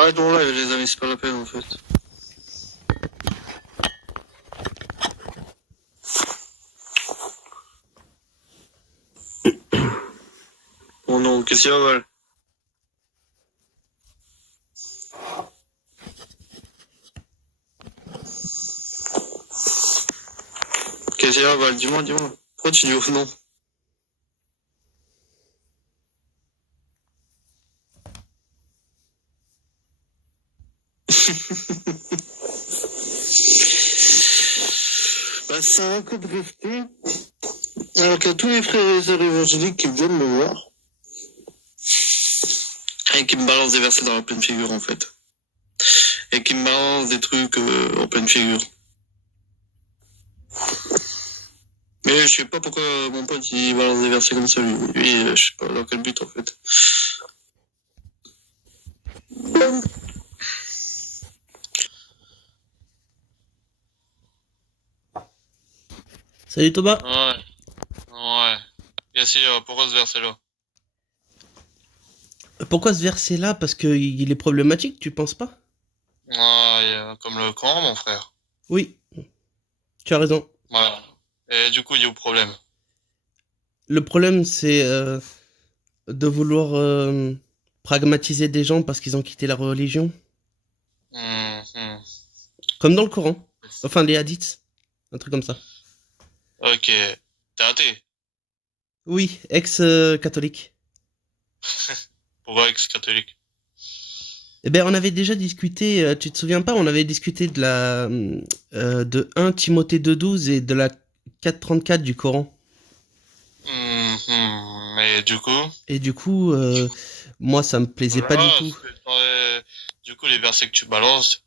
J'arrête mon live, les amis, c'est pas la peine en fait. Oh non, qu'est-ce qu'il y a, Val? Qu'est-ce qu'il y a, Val? Dis-moi. Pourquoi tu dis ouf non? Bah, ça va que de rester. Alors qu'il y a tous les frères et sœurs évangéliques qui viennent me voir. Et qui me balancent des versets dans la pleine figure, en fait. Et qui me balancent des trucs en pleine figure. Mais je sais pas pourquoi mon pote il balance des versets comme ça, lui. Lui, je sais pas dans quel but, en fait. Salut Thomas. Ouais. Et si, pourquoi ce verset-là? Pourquoi ce verset-là? Parce qu'il est problématique, tu penses pas? Comme le Coran, mon frère. Oui, tu as raison. Voilà. Et du coup, il y a où le problème? Le problème, c'est de vouloir pragmatiser des gens parce qu'ils ont quitté la religion. Comme dans le Coran. Enfin, les hadiths. Un truc comme ça. Ok. T'es athée? Oui, ex-catholique. Pourquoi ex-catholique? Eh ben, on avait déjà discuté, tu te souviens pas, on avait discuté de 1 Timothée 2,12 et de la 4,34 du Coran. Mais du coup? Et du coup, moi, ça me plaisait pas du tout. Du coup, les versets que tu balances,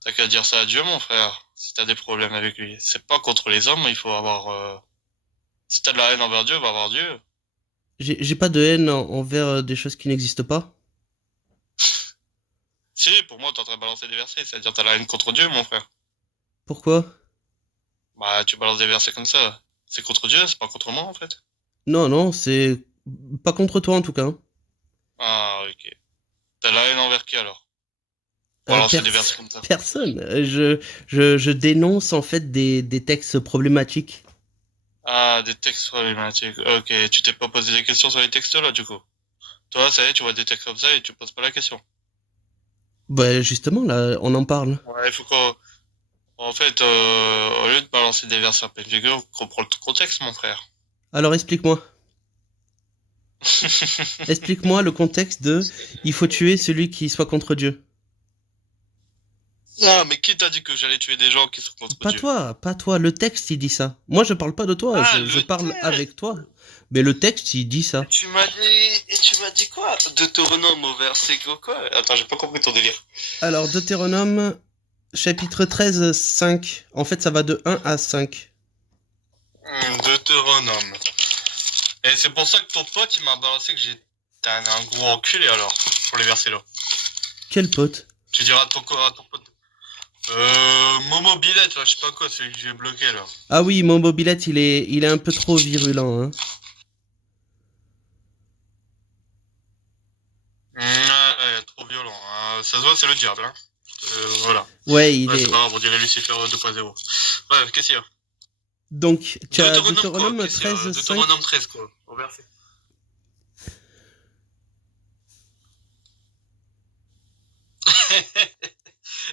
t'as qu'à dire ça à Dieu, mon frère. Si t'as des problèmes avec lui. C'est pas contre les hommes, il faut avoir... Si t'as de la haine envers Dieu, va voir Dieu. J'ai pas de haine envers des choses qui n'existent pas. Si, pour moi, t'es en train de balancer des versets, c'est-à-dire t'as la haine contre Dieu, mon frère. Pourquoi? Bah, tu balances des versets comme ça. C'est contre Dieu, c'est pas contre moi, en fait. Non, c'est pas contre toi en tout cas. Hein. Ah, ok. T'as la haine envers qui, alors? Balancer des versets comme ça. Personne. Je dénonce en fait des textes problématiques. Ah, des textes problématiques. Ok, tu t'es pas posé des questions sur les textes là, du coup. Toi, ça y est, tu vois des textes comme ça et tu poses pas la question. Bah justement, là, on en parle. Ouais, il faut qu'on... En fait, au lieu de balancer des versets en pleine figure, comprends le contexte, mon frère. Alors explique-moi. Explique-moi le contexte de il faut tuer celui qui soit contre Dieu. Ah, mais qui t'a dit que j'allais tuer des gens qui sont contre Dieu? Pas toi, le texte il dit ça. Moi je parle pas de toi, je parle texte. avec toi. Mais le texte il dit ça. Tu m'as dit quoi? Deutéronome au verset quoi? Attends, j'ai pas compris ton délire. Alors Deutéronome, chapitre 13, 5. En fait ça va de 1 à 5. Deutéronome. Et c'est pour ça que ton pote il m'a balancé que j'étais un gros enculé alors, pour les versets là. Quel pote? Tu diras à ton pote. Momo Billette, là, je sais pas quoi, celui que j'ai bloqué là. Ah oui, mon mobilette il est un peu trop virulent. Hein. Ouais, trop violent. Ça se voit, c'est le diable. Hein. Voilà. Ouais, il est... C'est pas grave, on dirait Lucifer 2.0. Ouais, qu'est-ce qu'il y a? Donc, tu as Deutéronome 13, 5. Deutéronome 13, quoi, au verset.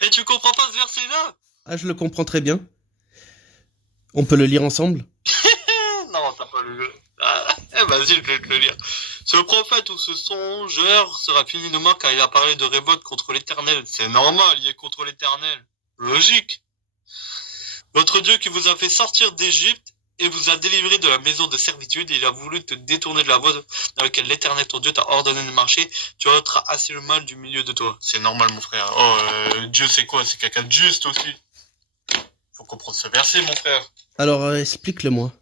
Et tu comprends pas ce verset-là? Ah, je le comprends très bien. On peut le lire ensemble? Non, t'as pas lu. Ah, vas-y, je vais te le lire. Ce prophète ou ce songeur sera fini de mort car il a parlé de révolte contre l'Éternel. C'est normal, il est contre l'Éternel. Logique. Votre Dieu qui vous a fait sortir d'Égypte et vous a délivré de la maison de servitude, il a voulu te détourner de la voie dans laquelle l'Éternel ton Dieu t'a ordonné de marcher, tu ôteras assez le mal du milieu de toi. C'est normal, mon frère. Oh, Dieu c'est quoi? C'est quelqu'un de juste aussi. Faut comprendre ce verset, mon frère. Alors, explique-le-moi.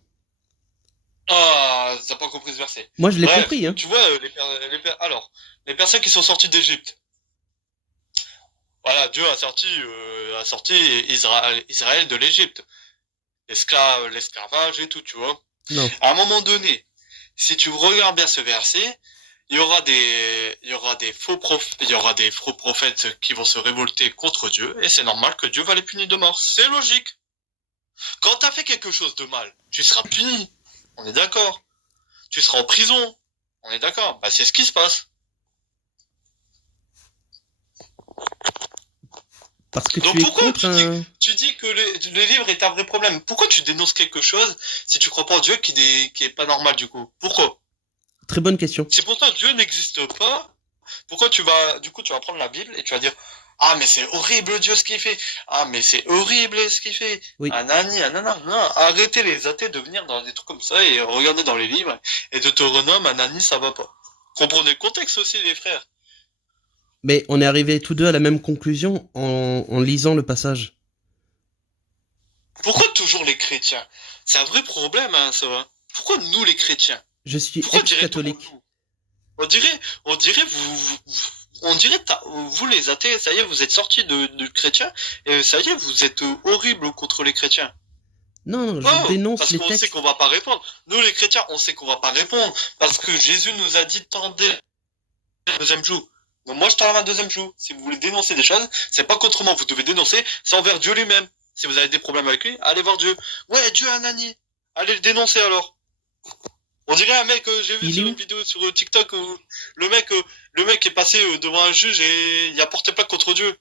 Ah, t'as pas compris ce verset. Moi, je l'ai compris, hein. Tu vois, les personnes qui sont sorties d'Égypte. Voilà, Dieu a sorti Israël de l'Égypte. L'esclavage et tout, tu vois. Non. À un moment donné, si tu regardes bien ce verset, il y aura des faux prophètes qui vont se révolter contre Dieu, et c'est normal que Dieu va les punir de mort. C'est logique. Quand t'as fait quelque chose de mal, tu seras puni. On est d'accord. Tu seras en prison. On est d'accord. Bah, c'est ce qui se passe. Parce que Donc tu es pourquoi contre tu dis que le livre est un vrai problème? Pourquoi tu dénonces quelque chose si tu crois pas en Dieu qui est pas normal du coup? Pourquoi? Très bonne question. Si pour toi Dieu n'existe pas, pourquoi tu vas prendre la Bible et tu vas dire ah mais c'est horrible Dieu ce qu'il fait, ah mais c'est horrible ce qu'il fait, Oui. anani, anana, non, arrêtez les athées de venir dans des trucs comme ça et regarder dans les livres et de te renommer anani, ça va pas. Comprenez le contexte aussi les frères. Mais on est arrivés tous deux à la même conclusion en lisant le passage. Pourquoi toujours les chrétiens? C'est un vrai problème hein, ça va. Pourquoi nous les chrétiens? Je suis Pourquoi ex-catholique. nous? On dirait vous les athées, ça y est, vous êtes sortis de chrétiens, et ça y est, vous êtes horribles contre les chrétiens. Non, je dénonce parce les qu'on textes. sait qu'on va pas répondre. Nous les chrétiens, on sait qu'on va pas répondre, parce que Jésus nous a dit tendez le deuxième jour. Donc moi je tends la main deuxième jour. Si vous voulez dénoncer des choses, c'est pas contre moi, vous devez dénoncer, c'est envers Dieu lui-même. Si vous avez des problèmes avec lui, allez voir Dieu. Ouais, Dieu Anani, allez le dénoncer alors. On dirait un mec, j'ai vu sur une vidéo sur TikTok où le mec est passé devant un juge et il a porté plainte contre Dieu.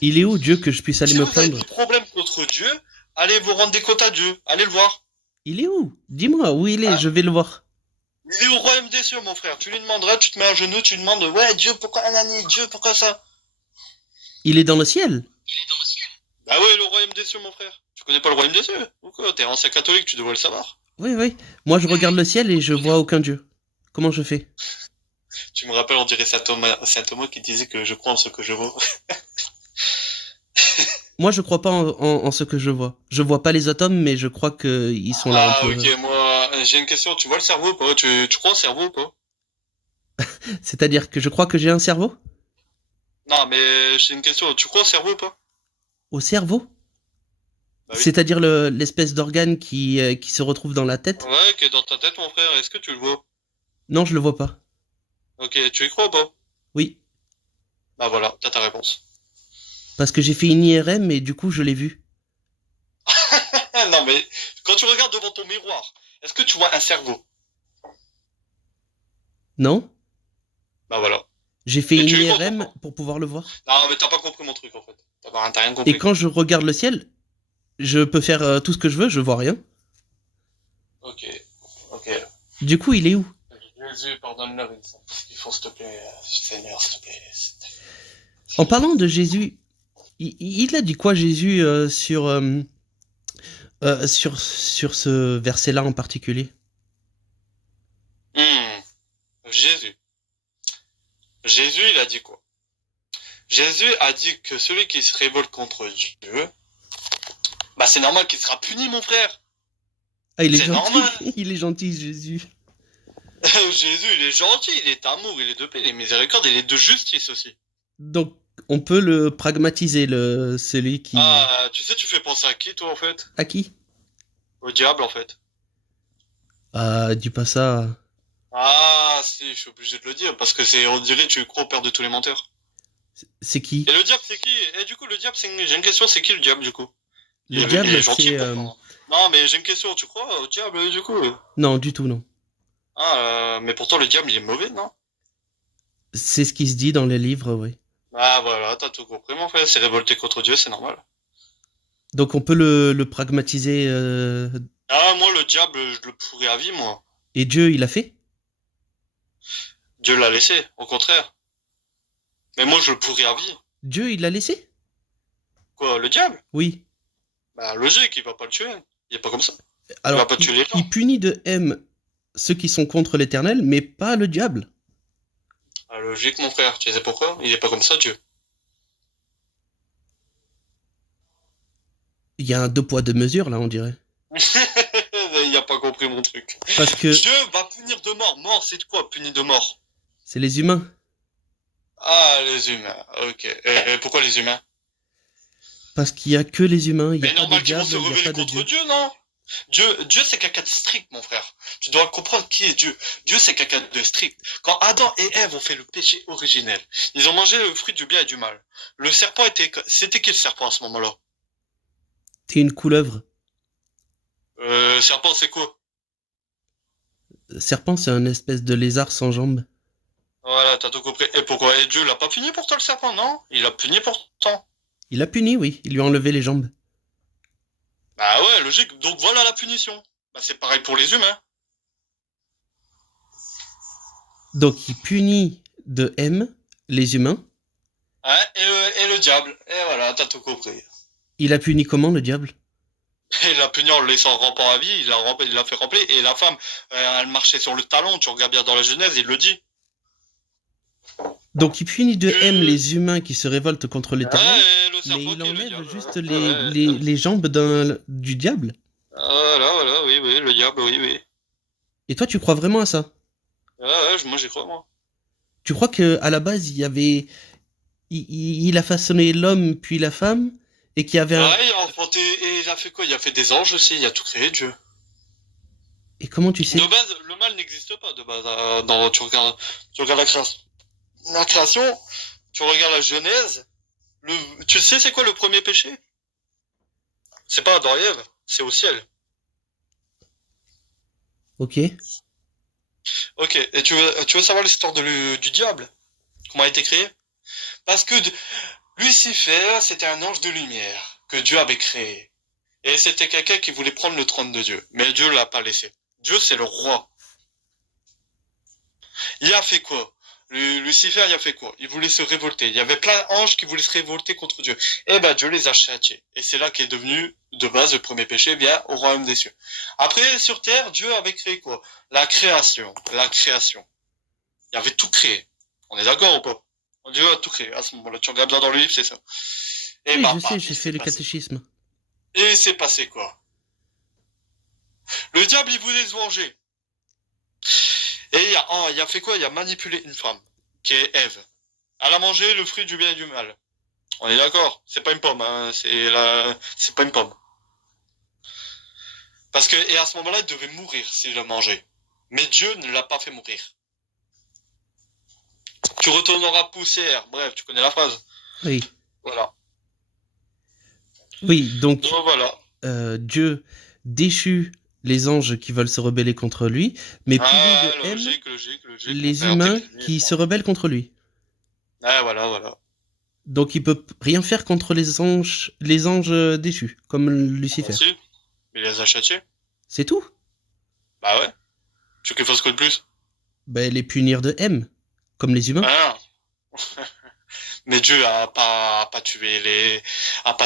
Il est où Dieu que je puisse aller me Si vous avez plaindre? des problèmes contre Dieu, allez vous rendre des comptes à Dieu, allez le voir. Il est où? Dis-moi où il est, je vais le voir. Il est au royaume des cieux, mon frère. Tu lui demanderas, tu te mets à genoux, tu lui demandes, ouais, Dieu, pourquoi Anani, Dieu, pourquoi ça? Il est dans le ciel? Bah ouais, le royaume des cieux, mon frère. Tu connais pas le royaume des cieux? Ou quoi? T'es ancien catholique, tu devrais le savoir. Oui. Moi, je regarde le ciel et je vois aucun Dieu. Comment je fais? Tu me rappelles, on dirait saint Thomas qui disait que je crois en ce que je vois. Moi, je crois pas en ce que je vois. Je vois pas les atomes, mais je crois qu'ils sont là. Ah, ok, moi, j'ai une question. Tu vois le cerveau ou pas? Tu crois au cerveau ou pas? C'est-à-dire que je crois que j'ai un cerveau? Non, mais j'ai une question. Tu crois au cerveau ou pas? Au cerveau? Bah oui. C'est-à-dire l'espèce d'organe qui se retrouve dans la tête? Ouais, qui est dans ta tête, mon frère. Est-ce que tu le vois? Non, je le vois pas. Ok, tu y crois ou pas? Oui. Bah voilà, t'as ta réponse. Parce que j'ai fait une IRM et du coup, je l'ai vu. Non, mais quand tu regardes devant ton miroir, est-ce que tu vois un cerveau? Non? Bah voilà. J'ai fait Et une tu y crois, IRM pourquoi? pour pouvoir le voir. Non, mais t'as pas compris mon truc, en fait. T'as rien compris. Et quand je regarde le ciel, je peux faire tout ce que je veux, je vois rien. Ok. Du coup, il est où? Jésus, pardonne-leur, il faut, s'il te plaît, Seigneur, s'il te plaît. En parlant de Jésus, il a dit quoi Jésus sur ce verset-là en particulier? Jésus, il a dit quoi? Jésus a dit que celui qui se révolte contre Dieu, bah c'est normal qu'il sera puni, mon frère. Ah, il est gentil. Normal. Il est gentil, Jésus. Jésus, il est gentil, il est amour, il est de paix, il est miséricorde, il est de justice aussi. Donc, on peut le pragmatiser, celui qui... Ah, tu sais, tu fais penser à qui, toi, en fait? À qui? Au diable, en fait. Ah, dis pas ça. Ah, si, je suis obligé de le dire, parce que on dirait, tu crois au père de tous les menteurs. C'est qui? Et le diable, c'est qui? Et du coup, le diable, j'ai une question, c'est qui le diable, du coup? Le diable, gentil, c'est... Non, mais j'ai une question, tu crois au diable, du coup? Non, du tout, non. Ah, mais pourtant, le diable, il est mauvais, non? C'est ce qui se dit dans les livres, oui. Ah, voilà, t'as tout compris, mon frère, c'est révolté contre Dieu, c'est normal. Donc on peut le pragmatiser... Ah, moi, le diable, je le pourrais à vie, moi. Et Dieu, il a fait? Dieu l'a laissé, au contraire. Mais moi, je le pourrais à vie. Dieu, il l'a laissé? Quoi, le diable? Oui. Bah, logique, il va pas le tuer. Il est pas comme ça. Alors, va pas tuer les gens. il punit de M ceux qui sont contre l'Éternel, mais pas le diable. Ah, logique, mon frère. Tu sais pourquoi? Il est pas comme ça, Dieu. Il y a un deux poids deux mesures, là, on dirait. Il a pas compris mon truc. Parce que... Dieu va punir de mort. Mort, c'est quoi, punir de mort? C'est les humains. Ah, les humains. Ok. Et pourquoi les humains? Parce qu'il y a que les humains, il y a mais pas normal de qu'ils vont diable, se il y a rebeller pas de contre Dieu. Dieu, non? Dieu c'est quelqu'un de strict, mon frère. Tu dois comprendre qui est Dieu. Dieu c'est quelqu'un de strict. Quand Adam et Ève ont fait le péché originel, ils ont mangé le fruit du bien et du mal. Le serpent c'était qui le serpent à ce moment-là? T'es une couleuvre. Serpent c'est quoi? Serpent, c'est un espèce de lézard sans jambes. Voilà, t'as tout compris. Et pourquoi? Et Dieu l'a pas puni pour toi le serpent, non? Il l'a puni pourtant. Il a puni, oui. Il lui a enlevé les jambes. Bah ouais, logique. Donc voilà la punition. Bah c'est pareil pour les humains. Donc, il punit de M les humains. Hein, et le diable. Et voilà, t'as tout compris. Il a puni comment, le diable? Et l'a puni en le laissant rampant à vie, il l'a fait remplir. Et la femme, elle marchait sur le talon, tu regardes bien dans la Genèse, il le dit. Donc, il punit de M les humains qui se révoltent contre l'Éternel, Ouais, mais il enlève diable, juste ouais. les jambes du diable. Voilà, oui, le diable, oui. Et toi, tu crois vraiment à ça? Ouais, moi j'y crois, moi. Tu crois que à la base, il y avait... il a façonné l'homme puis la femme, et qu'il y avait un... Ouais, il a enfanté, et il a fait quoi? Il a fait des anges aussi, il a tout créé, Dieu. Et comment tu sais? De base, le mal n'existe pas, de base. Tu regardes la création, tu regardes la Genèse, tu sais c'est quoi le premier péché? C'est pas Adam et Ève, c'est au ciel. Ok. Ok, et tu veux savoir l'histoire du diable? Comment il a été créé? Parce que Lucifer, c'était un ange de lumière que Dieu avait créé. Et c'était quelqu'un qui voulait prendre le trône de Dieu. Mais Dieu l'a pas laissé. Dieu, c'est le roi. Il a fait quoi? Lucifer, il a fait quoi? Il voulait se révolter. Il y avait plein d'anges qui voulaient se révolter contre Dieu. Et ben, Dieu les a châtiés. Et c'est là qu'est devenu, de base, le premier péché, bien, au royaume des cieux. Après, sur terre, Dieu avait créé quoi? La création. La création. Il avait tout créé. On est d'accord ou pas? Dieu a tout créé. À ce moment-là, tu regardes bien dans le livre, c'est ça. Et Oui, bah, je sais, j'ai fait le catéchisme. Et c'est passé quoi? Le diable, il voulait se venger. Et il a fait quoi? Il a manipulé une femme, qui est Ève. Elle a mangé le fruit du bien et du mal. On est d'accord? C'est pas une pomme, hein. C'est pas une pomme. Parce que, et à ce moment-là, il devait mourir s'il le mangeait. Mais Dieu ne l'a pas fait mourir. Tu retourneras poussière. Bref, tu connais la phrase. Oui. Voilà. Oui, donc voilà. Dieu déchut les anges qui veulent se rebeller contre lui, mais punit de logique, les humains qui se rebellent contre lui. Ah, voilà. Donc il peut rien faire contre les anges déchus, comme Lucifer. Si, mais il les a châtiés. C'est tout? Bah ouais. Tu veux qu'il fasse quoi de plus? Bah les punir de M, comme les humains. Ah. Mais Dieu a pas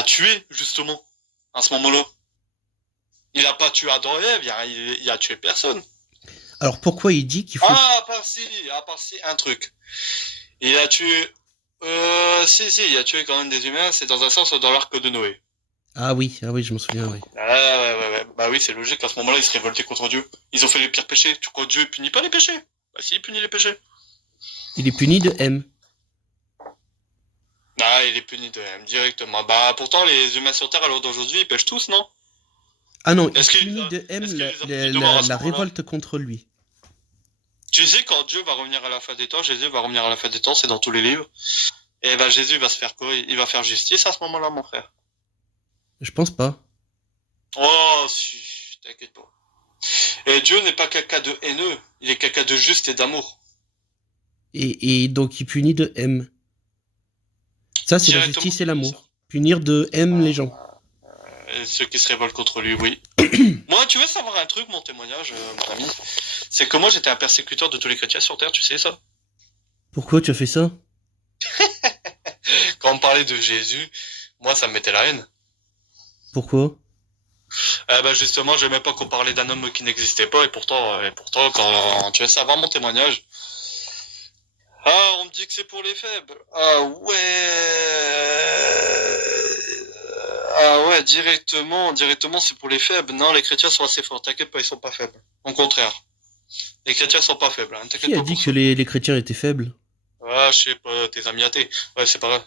tué, justement, à ce moment-là. Il a pas tué Adam et Ève, il a tué personne. Alors pourquoi il dit qu'il faut... À part si, un truc. Il a tué... si, il a tué quand même des humains, c'est dans un sens dans l'arc de Noé. Ah oui, je m'en souviens, oui. Ouais. Bah oui, c'est logique, à ce moment-là, ils se révoltaient contre Dieu. Ils ont fait les pires péchés. Tu crois que Dieu punit pas les péchés? Bah si, il punit les péchés. Il est puni de M. Ah, il est puni de M directement. Bah pourtant, les humains sur Terre, à l'heure d'aujourd'hui, ils pêchent tous, non? Ah non, il punit de M la révolte contre lui. Tu sais, quand Dieu va revenir à la fin des temps, Jésus va revenir à la fin des temps, c'est dans tous les livres. Et ben Jésus va se faire quoi? Il va faire justice à ce moment-là, mon frère. Je pense pas. Oh, si, t'inquiète pas. Et Dieu n'est pas quelqu'un de haineux, il est quelqu'un de juste et d'amour. Et donc il punit de M. Ça, c'est la justice et l'amour. Punir de M les gens. Ceux qui se révoltent contre lui, oui. Moi, tu veux savoir un truc, mon témoignage, mon ami? C'est que moi, j'étais un persécuteur de tous les chrétiens sur Terre, tu sais ça? Pourquoi tu as fait ça? Quand on me parlait de Jésus, moi, ça me mettait la haine. Pourquoi? Bah justement, j'aimais pas qu'on parlait d'un homme qui n'existait pas, et pourtant, quand tu veux savoir mon témoignage... Ah, on me dit que c'est pour les faibles. Ah ouais, directement, c'est pour les faibles. Non, les chrétiens sont assez forts, t'inquiète pas, ils sont pas faibles. Au contraire. Les chrétiens sont pas faibles, hein. Qui a dit que les chrétiens étaient faibles? Ah, je sais pas, tes amis athées. Ouais, c'est pas vrai.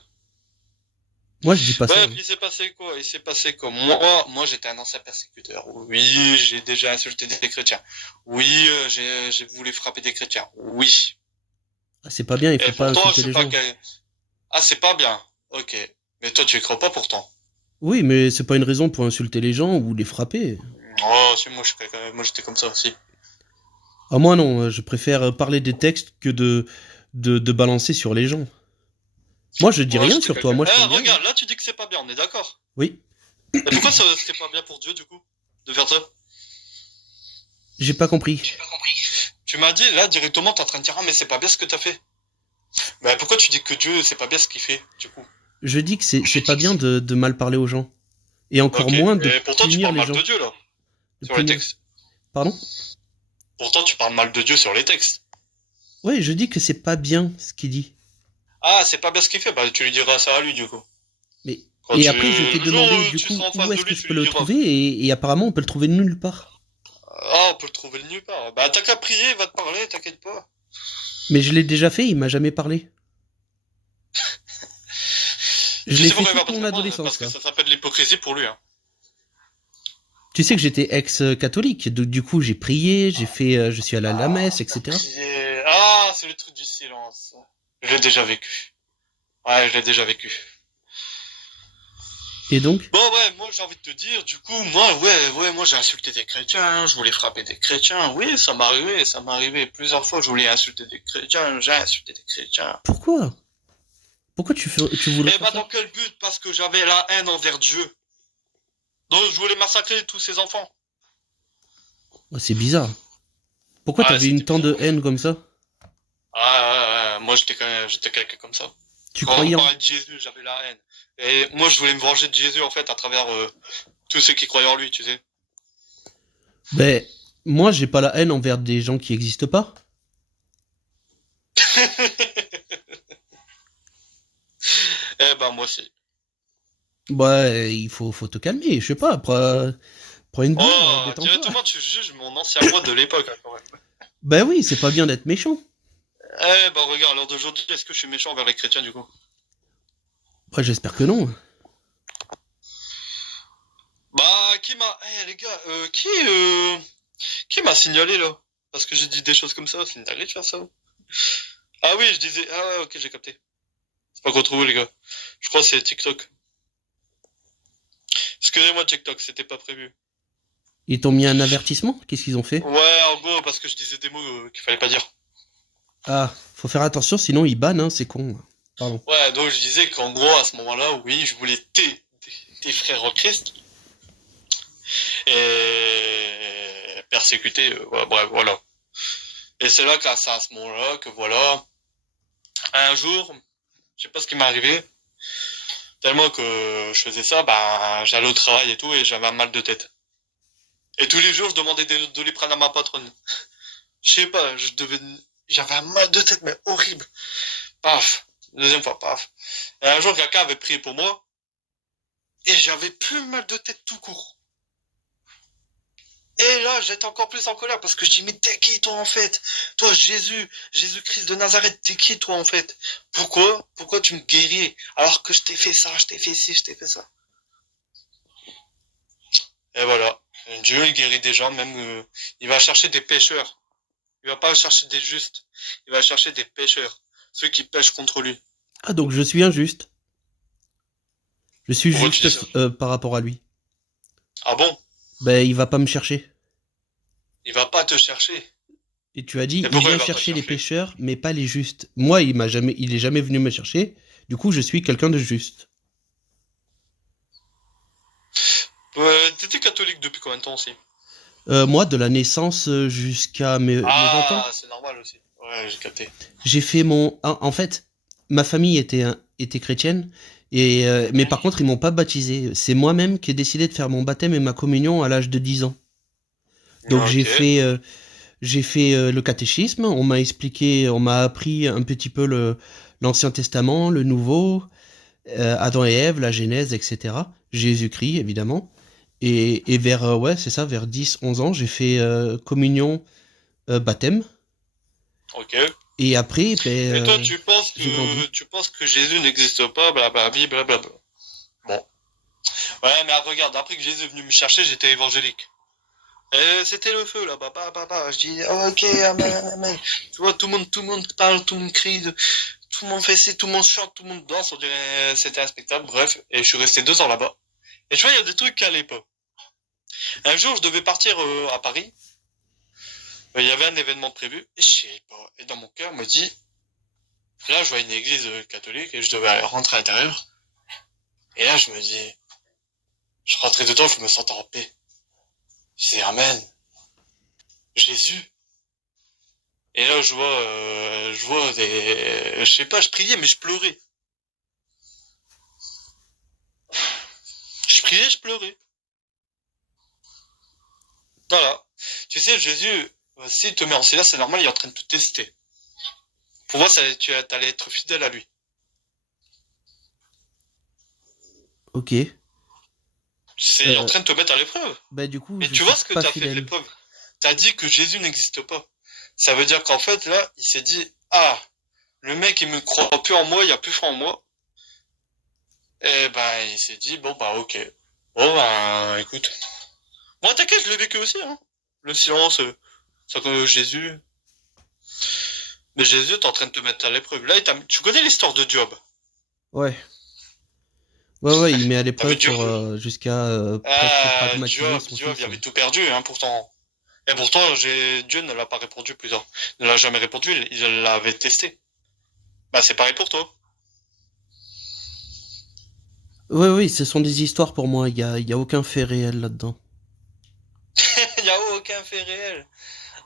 Moi, je dis pas ça. Bref, il s'est passé quoi? Il s'est passé quoi? Moi, j'étais un ancien persécuteur. Oui, j'ai déjà insulté des chrétiens. Oui, j'ai voulu frapper des chrétiens. Oui. Ah, c'est pas bien, il Et faut pas pourtant, insulter je sais les pas gens. quel... Ah, c'est pas bien. Ok. Mais toi, tu y crois pas pourtant. Oui, mais c'est pas une raison pour insulter les gens ou les frapper. Oh, si, moi, j'étais comme ça aussi. Ah, moi non, je préfère parler des textes que de balancer sur les gens. Moi, je dis Moi, rien j'étais sur toi, quelqu'un. moi je Eh, t'aime bien, hein. regarde, là, tu dis que c'est pas bien, on est d'accord. Oui. Et pourquoi ça, c'était pas bien pour Dieu, du coup, de faire ça? J'ai pas compris. Tu m'as dit, là, directement, t'es en train de dire, ah, mais c'est pas bien ce que t'as fait. Mais pourquoi tu dis que Dieu, c'est pas bien ce qu'il fait, du coup? Je dis que c'est pas bien de mal parler aux gens. Et encore Ok. moins de Et pourtant, tu punir parles les mal gens. de Dieu, là, De sur les punir. textes. Pardon? Pourtant, tu parles mal de Dieu sur les textes. Oui, je dis que c'est pas bien ce qu'il dit. Ah, c'est pas bien ce qu'il fait, bah, tu lui diras ça à lui, du coup. Mais Quand et tu... après, je t'ai Le jour demandé où du tu coup seras en où face de est-ce que lui, je tu peux lui le diras. trouver et apparemment on peut le trouver nulle part. Ah, on peut le trouver nulle part. Bah, t'as qu'à prier, il va te parler, t'inquiète pas. Mais je l'ai déjà fait, il m'a jamais parlé. Je Tu l'ai sais fait pourquoi il va toute pas te mon répondre? adolescence, Parce que ça. ça s'appelle l'hypocrisie pour lui, hein. Tu sais que j'étais ex-catholique, donc du coup j'ai prié, j'ai fait, je suis allé à la messe, T'as etc. prié. Ah, c'est le truc du silence. Je l'ai déjà vécu. Ouais, je l'ai déjà vécu. Et donc, Bon, ouais, moi j'ai envie de te dire, du coup, moi, ouais, moi j'ai insulté des chrétiens, je voulais frapper des chrétiens. Oui, ça m'est arrivé plusieurs fois, je voulais insulter des chrétiens, j'ai insulté des chrétiens. pourquoi? Pourquoi tu voudrais Et faire bah, ça? dans quel but? Parce que j'avais la haine envers Dieu. Donc, je voulais massacrer tous ces enfants. Ouais, c'est bizarre. Pourquoi Ouais, t'avais c'était une tant bizarre. de haine comme ça? Ah, ouais, moi j'étais quelqu'un comme ça. Tu Quand on croyais en... parlait de Jésus, j'avais la haine. Et moi, je voulais me venger de Jésus, en fait, à travers tous ceux qui croyaient en lui, tu sais. Ben, moi j'ai pas la haine envers des gens qui existent pas. Eh ben, moi aussi. Bah, faut te calmer, je sais pas, prends une bière, Oh, détends-toi. directement, tu juges mon ancien moi de l'époque, hein, quand même. Ben oui, c'est pas bien d'être méchant. Eh ben, regarde, à l'heure d'aujourd'hui, est-ce que je suis méchant envers les chrétiens, du coup? Ouais, j'espère que non. Bah, qui m'a... Eh, les gars, qui m'a signalé, là? Parce que j'ai dit des choses comme ça, c'est une dinguerie de faire ça. Ah oui, je disais... Ah ouais, ok, j'ai capté. C'est pas contre vous, les gars. Je crois que c'est TikTok. Excusez-moi, TikTok, c'était pas prévu. Ils t'ont mis un avertissement? Qu'est-ce qu'ils ont fait? Ouais, en gros, parce que je disais des mots qu'il fallait pas dire. Ah, faut faire attention, sinon ils bannent, hein, c'est con. Pardon. Ouais, donc je disais qu'en gros, à ce moment-là, oui, je voulais tes frères en Christ et persécuter, ouais, bref, voilà. Et c'est là qu'à à ce moment-là que voilà, un jour, je sais pas ce qui m'est arrivé, tellement que je faisais ça, bah j'allais au travail et tout et j'avais un mal de tête. Et tous les jours, je demandais de les prendre à ma patronne. Je sais pas, j'avais un mal de tête mais horrible. Paf, deuxième fois, paf. Et un jour, quelqu'un avait prié pour moi et j'avais plus mal de tête tout court. Et là, j'étais encore plus en colère parce que je dis, mais t'es qui toi en fait? Toi, Jésus-Christ de Nazareth, t'es qui toi en fait? Pourquoi tu me guéris alors que je t'ai fait ça, je t'ai fait ci, je t'ai fait ça? Et voilà. Dieu, il guérit des gens, même, il va chercher des pécheurs. Il va pas chercher des justes. Il va chercher des pécheurs. Ceux qui pêchent contre lui. Ah, donc je suis injuste. Je suis Pourquoi tu dis juste ça? par rapport à lui. Ah bon? Ben, il va pas me chercher. Il va pas te chercher. Et tu as dit, Et il pourquoi vient il va pas chercher les chercher? pécheurs, mais pas les justes. Moi, il est jamais venu me chercher. Du coup, je suis quelqu'un de juste. T'étais catholique depuis combien de temps aussi? Moi, de la naissance jusqu'à mes 20 ans, C'est normal aussi. Ouais, j'ai capté. j'ai fait mon... En fait, ma famille était chrétienne, mais par contre, ils m'ont pas baptisé. C'est moi-même qui ai décidé de faire mon baptême et ma communion à l'âge de 10 ans. Donc Ok. j'ai fait le catéchisme, on m'a expliqué, on m'a appris un petit peu l'Ancien Testament, le Nouveau, Adam et Ève, la Genèse, etc. Jésus-Christ, évidemment. Et vers, ouais, c'est ça, vers 10, 11 ans, j'ai fait communion, baptême. Ok. Et après, ben, Et toi, tu penses j'ai grandi. que Jésus n'existe pas, blablabla, blablabla. Bon. Ouais, mais regarde, après que Jésus est venu me chercher, j'étais évangélique. Et c'était le feu là-bas, Je dis, ok, amen, amen. Tu vois, tout le monde parle, tout le monde crie, tout le monde fait ci, tout le monde chante, tout le monde danse, on dirait c'était un spectacle, bref. Et je suis resté 2 ans là-bas. Et tu vois, il y a des trucs qui allaient pas. Un jour, je devais partir à Paris. Il y avait un événement prévu, et je sais pas. Et dans mon cœur, me dit, là, je vois une église catholique et je devais rentrer à l'intérieur. Et là, je me dis, je rentrais dedans, je me sentais en paix. Je dis, amen, Jésus. Et là, je vois des, je sais pas, je priais, mais je pleurais. Je priais, je pleurais. Voilà. Tu sais, Jésus, s'il te met en silence, c'est normal, il est en train de te tester. Pour moi, tu allais être fidèle à lui. Ok. Il est en train de te mettre à l'épreuve. Bah du coup, Et je tu suis vois ce que pas t'as fait de fidèle. l'épreuve. T'as dit que Jésus n'existe pas. Ça veut dire qu'en fait, là, il s'est dit, ah, le mec, il me croit plus en moi, il y a plus foi en moi. Et ben, il s'est dit, bon, bah, ok. Bon, ben, écoute. Moi, t'inquiète, je l'ai vécu aussi, hein. Le silence, ça que Jésus. Mais Jésus est en train de te mettre à l'épreuve. Là, tu connais l'histoire de Job. Ouais. Ouais, il met à T'as vu l'épreuve Job? pour jusqu'à presque Ah, pragmatiser son Job, il fils. avait tout perdu, hein, pourtant. Et pourtant, Dieu ne l'a pas répondu plusieurs. Ne l'a jamais répondu, il l'avait testé. Bah, c'est pareil pour toi. Oui, ce sont des histoires pour moi. Il y a aucun fait réel là-dedans. Il n'y a aucun fait réel.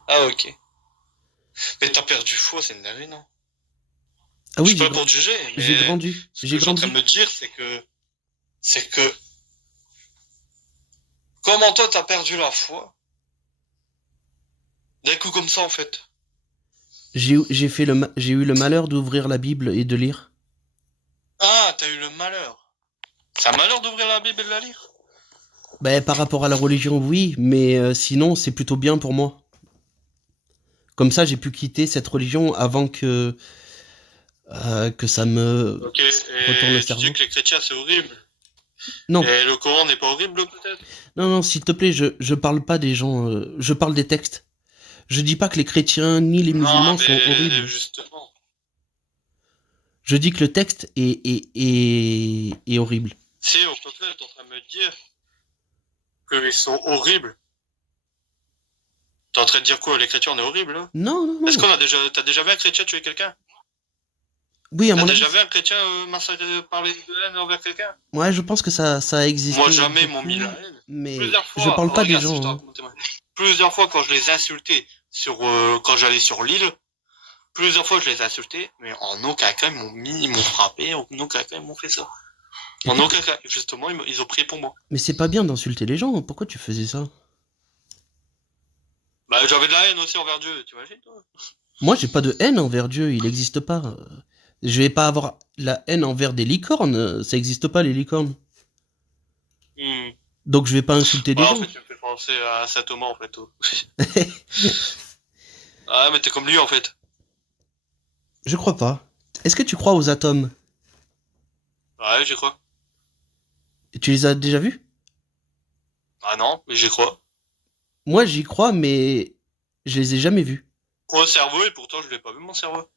Ah, ok. Mais t'as perdu foi, c'est une dinguerie, non? Ah Je oui, suis pas pour te juger, j'ai mais grandi. ce J'ai que je suis en train de grandi. me dire, c'est que, comment toi t'as perdu la foi? D'un coup comme ça, en fait. J'ai eu le malheur d'ouvrir la Bible et de lire. Ah, t'as eu le malheur. C'est un malheur d'ouvrir la Bible et de la lire? Ben, par rapport à la religion, oui, mais sinon, c'est plutôt bien pour moi. Comme ça, j'ai pu quitter cette religion avant que ça me Ok, retourne le et tu dis cerveau. que les chrétiens c'est horrible. Non, Et le Coran n'est pas horrible, peut-être? non, s'il te plaît, je parle pas des gens, je parle des textes. Je dis pas que les chrétiens ni les Non, musulmans sont mais horribles. justement. Je dis que le texte est horrible. Si, au contraire, t'es en train de me dire qu'ils sont horribles. T'es en train de dire quoi? Les chrétiens, on est horribles, là? Non, Est-ce non. t'as déjà vu un chrétien tuer quelqu'un? Oui, à T'as mon déjà avis. vu un chrétien parler de haine envers quelqu'un? Ouais, je pense que ça a Moi, existé jamais ils m'ont mis beaucoup, la haine. mais Plusieurs je fois, parle pas des regarde si je te gens, hein. raconte, plusieurs fois quand je les insultais quand j'allais sur l'île, plusieurs fois je les insultais, mais en aucun cas ils m'ont frappé, en aucun cas ils m'ont fait ça. En aucun cas, justement, ils ont prié pour moi. Mais c'est pas bien d'insulter les gens. Pourquoi tu faisais ça? Bah, j'avais de la haine aussi envers Dieu, tu imagines, toi? Moi, j'ai pas de haine envers Dieu. Il n'existe pas. Je vais pas avoir la haine envers des licornes. Ça existe pas, les licornes. Hmm. Donc, je vais pas insulter des Ouais, en gens. fait, tu me fais penser à Saint Thomas, en fait. Toi. Ah, mais t'es comme lui, en fait. Je crois pas. Est-ce que tu crois aux atomes? Ouais, j'y crois. Tu les as déjà vus? Ah non, mais j'y crois. Moi, j'y crois, mais je les ai jamais vus. Au cerveau, et pourtant, je l'ai pas vu, mon cerveau.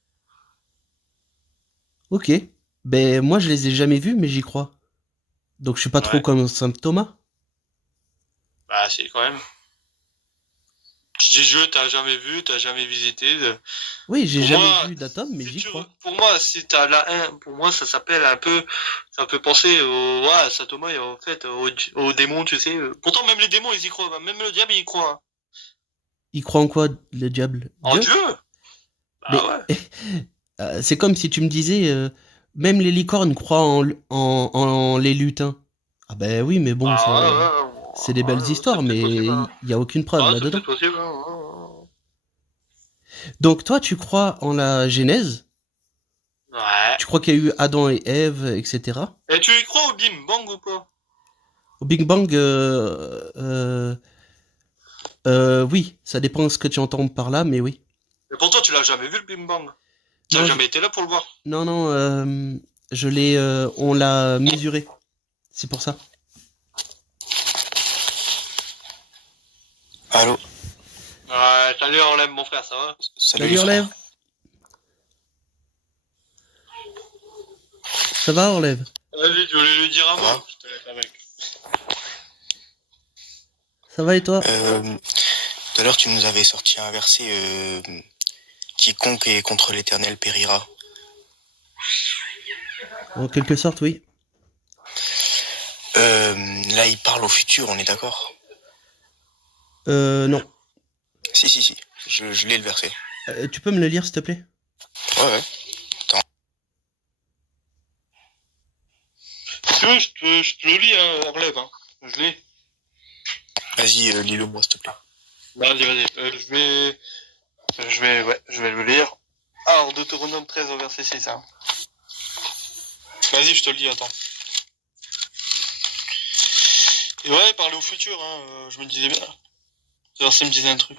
Ok. Ben, moi, je les ai jamais vus, mais j'y crois. Donc, je suis pas trop Ouais. comme Saint Thomas. Bah, si, quand même. Tu dis Dieu, t'as jamais vu, t'as jamais visité. Oui, j'ai Pour jamais moi, vu d'atomes, mais j'y crois. pour moi, si t'as la haine, pour moi, ça s'appelle un peu, ça peut penser à Saint Thomas, et en fait, aux démons, tu sais. Pourtant, même les démons, ils y croient. Même le diable, il y croit. Il croit en quoi, le diable? En Dieu? Dieu? Mais Bah ouais. c'est comme si tu me disais, même les licornes croient en les lutins. Ah ben oui, mais bon, Ah c'est des belles c'est histoires, peut-être mais possible. il Hein. y a aucune preuve Ah, c'est là-dedans. peut-être possible. Donc toi, tu crois en la Genèse? Ouais. Tu crois qu'il y a eu Adam et Ève, etc. Et tu y crois au Bim Bang ou pas? Au Big Bang, oui, ça dépend de ce que tu entends par là, mais oui. Et pourtant, tu l'as jamais vu, le Bim Bang. Tu n'as Non, jamais été là pour le voir. non, on l'a mesuré. C'est pour ça. Allô? Ouais, salut Orlem, mon frère, ça va? Salut, Salut Orlève. Ça va Orlève? Vas-y, tu voulais lui dire un Ça va? mot? Je te laisse avec. Ça va et toi? Tout à l'heure, tu nous avais sorti un verset quiconque est contre l'Éternel périra. En quelque sorte, oui. Là, il parle au futur, on est d'accord? Non. Si. Je lis le verset. Tu peux me le lire, s'il te plaît? Ouais. Si tu veux, je te le lis, hein, Orlem, hein. Je lis. Vas-y, lis-le moi, s'il te plaît. Vas-y. Je vais le lire. Alors, Deutéronome 13 au verset 6, hein. Vas-y, je te le dis, attends. Et ouais, parler au futur, hein, je me disais bien. Ce verset me disait un truc.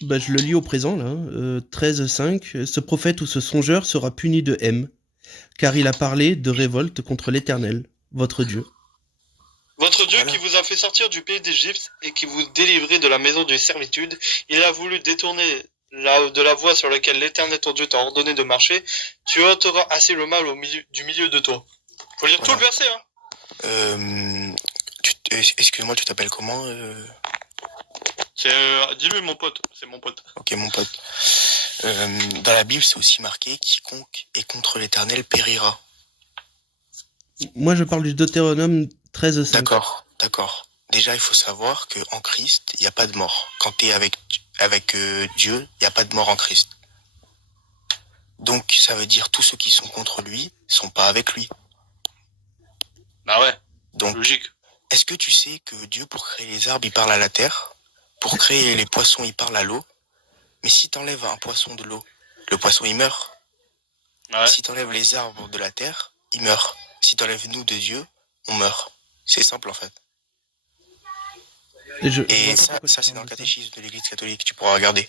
Bah, je le lis au présent, là. 13.5. Ce prophète ou ce songeur sera puni de M, car il a parlé de révolte contre l'Éternel, votre Dieu. Votre Dieu Voilà. qui vous a fait sortir du pays d'Égypte et qui vous délivrait de la maison de servitude, il a voulu détourner de la voie sur laquelle l'Éternel ton Dieu t'a ordonné de marcher. Tu ôteras assez le mal du milieu de toi. Faut lire tout le verset, hein. Excuse-moi, tu t'appelles comment? Dis-lui mon pote, c'est mon pote. Ok, mon pote. Dans la Bible, c'est aussi marqué quiconque est contre l'Éternel périra. Moi, je parle du Deutéronome 13.5. D'accord. Déjà, il faut savoir que en Christ, il n'y a pas de mort. Quand tu es avec Dieu, il n'y a pas de mort en Christ. Donc, ça veut dire tous ceux qui sont contre lui sont pas avec lui. Bah ouais, Donc, logique. est-ce que tu sais que Dieu, pour créer les arbres, il parle à la terre? Pour créer les poissons, il parle à l'eau? Mais si t'enlèves un poisson de l'eau, le poisson, il meurt. Ouais. Si t'enlèves les arbres de la terre, ils meurent. Si t'enlèves nous de Dieu, on meurt. C'est simple, en fait. Et ça c'est dans le catéchisme de l'Église catholique, tu pourras regarder.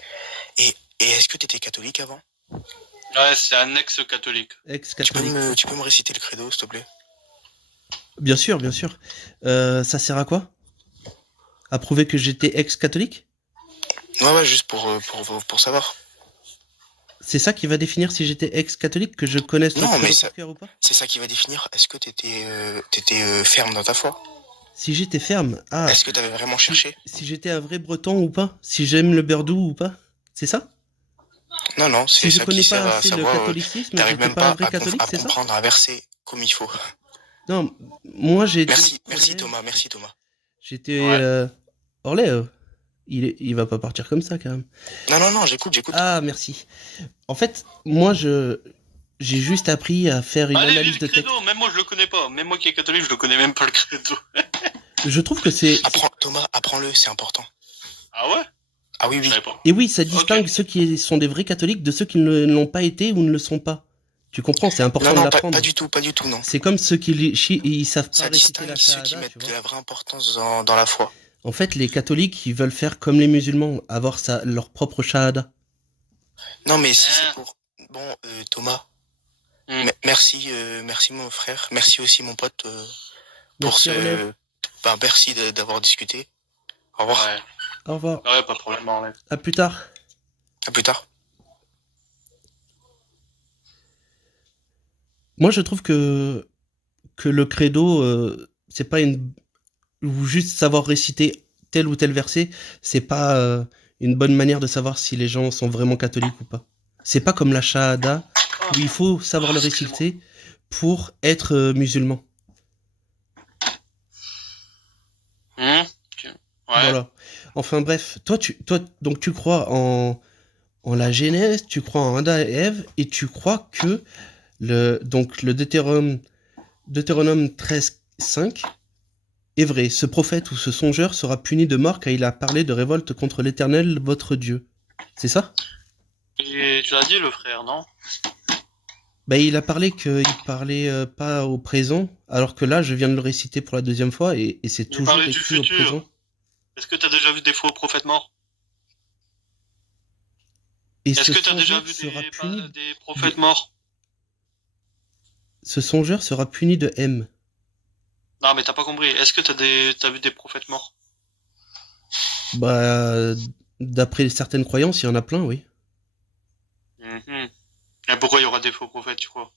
Et est-ce que tu étais catholique avant? Ouais, c'est un ex-catholique. Ex-catholique. Tu peux me réciter le credo, s'il te plaît? Bien sûr. Ça sert à quoi? À prouver que j'étais ex-catholique? Ouais, juste pour savoir. C'est ça qui va définir si j'étais ex-catholique, que je connaisse le Non, mais credo ça- par cœur ou pas? C'est ça qui va définir, est-ce que t'étais ferme dans ta foi? Si j'étais ferme, Est-ce que t'avais vraiment cherché? si j'étais un vrai breton ou pas? Si j'aime le berdou ou pas? C'est ça? Non, c'est Si je ça connais qui sert pas à assez le savoir, catholicisme, t'arrives j'étais même pas pas un vrai catholique, à c'est ça? comprendre un verset comme il faut. Non, moi j'ai... Merci Thomas. J'étais... Ouais. Orlé, il va pas partir comme ça quand même. Non, j'écoute. Ah, merci. En fait, moi j'ai juste appris à faire une Allez, lis analyse le de texte. credo, même moi je le connais pas. Même moi qui est catholique, je le connais même pas le credo. Je trouve que c'est... Thomas, apprends-le, c'est important. Ah ouais? Ah oui. Je savais pas. Et oui, ça distingue ceux qui sont des vrais catholiques de ceux qui ne l'ont pas été ou ne le sont pas. Tu comprends, c'est important de Non, l'apprendre. pas du tout, non. C'est comme ceux qui ils savent pas Ça réciter la distingue ceux qui shahada, mettent tu de vois. la vraie importance dans la foi. En fait, les catholiques, ils veulent faire comme les musulmans, avoir leur propre shahada. Non, mais si c'est pour... Bon, Thomas, Mm. merci mon frère, merci aussi mon pote pour Merci, Orlève. merci d'avoir discuté. Au revoir, Ouais. Au revoir. Ouais, pas de problème, Orlem. À plus tard. à plus tard. Moi, je trouve que le credo, c'est pas une... ou juste savoir réciter tel ou tel verset, c'est pas une bonne manière de savoir si les gens sont vraiment catholiques ou pas. C'est pas comme la shahada, où il faut savoir le réciter pour être musulman. Ouais. Voilà. Enfin bref, toi, donc tu crois en la Genèse, tu crois en Adam et Ève, et tu crois que le Deutéronome 13.5 est vrai. Ce prophète ou ce songeur sera puni de mort car il a parlé de révolte contre l'Éternel, votre Dieu. C'est ça? Et tu l'as dit, le frère, non? Ben, il a parlé qu'il parlait pas au présent, alors que là, je viens de le réciter pour la deuxième fois, et c'est toujours parlait du écrit au futur. présent. Est-ce que t'as déjà vu des faux prophètes morts? Et Est-ce ce que t'as déjà songeur vu sera puni... des prophètes morts? Ce songeur sera puni de M. Non, mais t'as pas compris. Est-ce que t'as vu des prophètes morts? Bah, d'après certaines croyances, il y en a plein, oui. Mhm. Et pourquoi il y aura des faux prophètes, tu crois?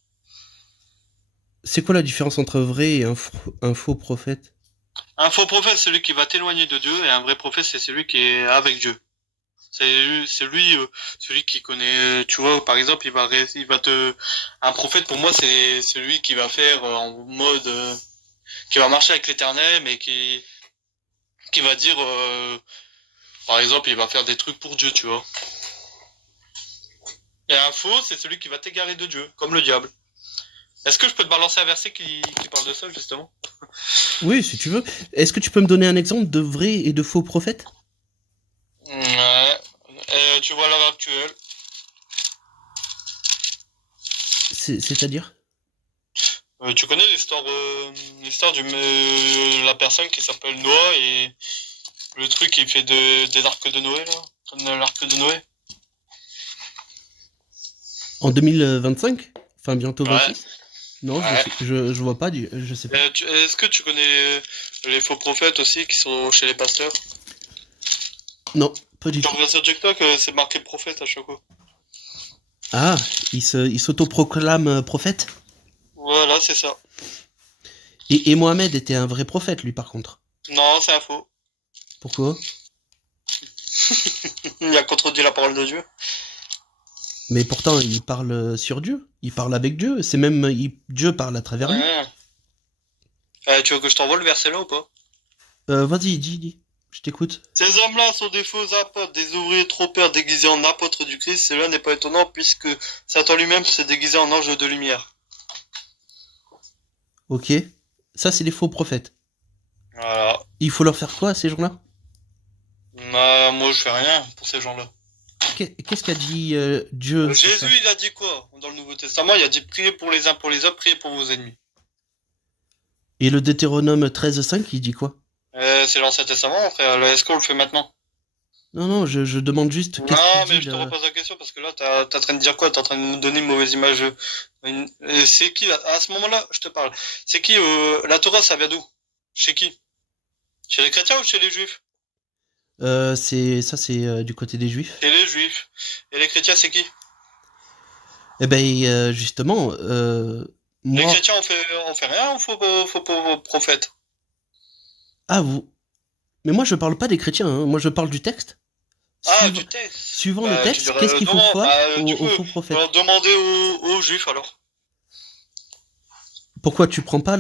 C'est quoi la différence entre un vrai et un faux prophète? Un faux prophète, c'est celui qui va t'éloigner de Dieu, et un vrai prophète, c'est celui qui est avec Dieu. Celui qui connaît, tu vois, par exemple, un prophète pour moi, c'est celui qui va faire en mode, qui va marcher avec l'Éternel, mais qui va dire, par exemple, il va faire des trucs pour Dieu, tu vois. Et un faux, c'est celui qui va t'égarer de Dieu, comme le diable. Est-ce que je peux te balancer un verset qui parle de ça, justement? Oui, si tu veux. Est-ce que tu peux me donner un exemple de vrai et de faux prophète? Ouais. Tu vois l'heure actuelle. C'est-à-dire? Tu connais l'histoire la personne qui s'appelle Noah et le truc qui fait des arcs de Noé, là? L'arc de Noé? En 2025? Enfin, bientôt Ouais. 26? Non, Ouais. je vois pas, je sais pas. Est-ce que tu connais les faux prophètes aussi qui sont chez les pasteurs? Non, pas du Tu tout. regardes sur TikTok, c'est marqué prophète à chaque fois. Ah, il s'autoproclame prophète? Voilà, c'est ça. Et Mohamed était un vrai prophète, lui, par contre. Non, c'est un faux. Pourquoi? Il a contredit la parole de Dieu. Mais pourtant, il parle sur Dieu. Il parle avec Dieu. C'est même... Dieu parle à travers lui. Ouais. Tu veux que je t'envoie le verset là ou pas? Vas-y, dis. Je t'écoute. Ces hommes-là sont des faux apôtres, des ouvriers trompeurs déguisés en apôtres du Christ. Cela n'est pas étonnant puisque Satan lui-même s'est déguisé en ange de lumière. Ok. Ça, c'est les faux prophètes. Voilà. Il faut leur faire quoi à ces gens-là? Moi, je fais rien pour ces gens-là. Qu'est-ce qu'a dit Dieu sur ça? Jésus, il a dit quoi dans le Nouveau Testament? Il a dit priez pour les uns pour les autres, priez pour vos ennemis. Et le Deutéronome 13.5, il dit quoi? C'est l'Ancien Testament, frère. Est-ce qu'on le fait maintenant? Non, je demande juste qu'est-ce Non, qu'il mais dit je te là. repose la question parce que là, t'es en train de dire quoi? T'es en train de me donner une mauvaise image. C'est qui, à ce moment-là, je te parle. C'est qui, la Torah, ça vient d'où? Chez qui? Chez les chrétiens ou chez les juifs? C'est du côté des juifs. Chez les juifs. Et les chrétiens, c'est qui? Eh ben, justement, Les moi... chrétiens, on fait rien, faut pas prophète. Ah, vous... Mais moi, je parle pas des chrétiens, hein. Moi, je parle du texte. Ah, du texte. Suivant le Tu texte, dirais, qu'est-ce qu'il faut non, faire tu aux peux faux prophètes? leur demander aux juifs, alors. Pourquoi tu prends pas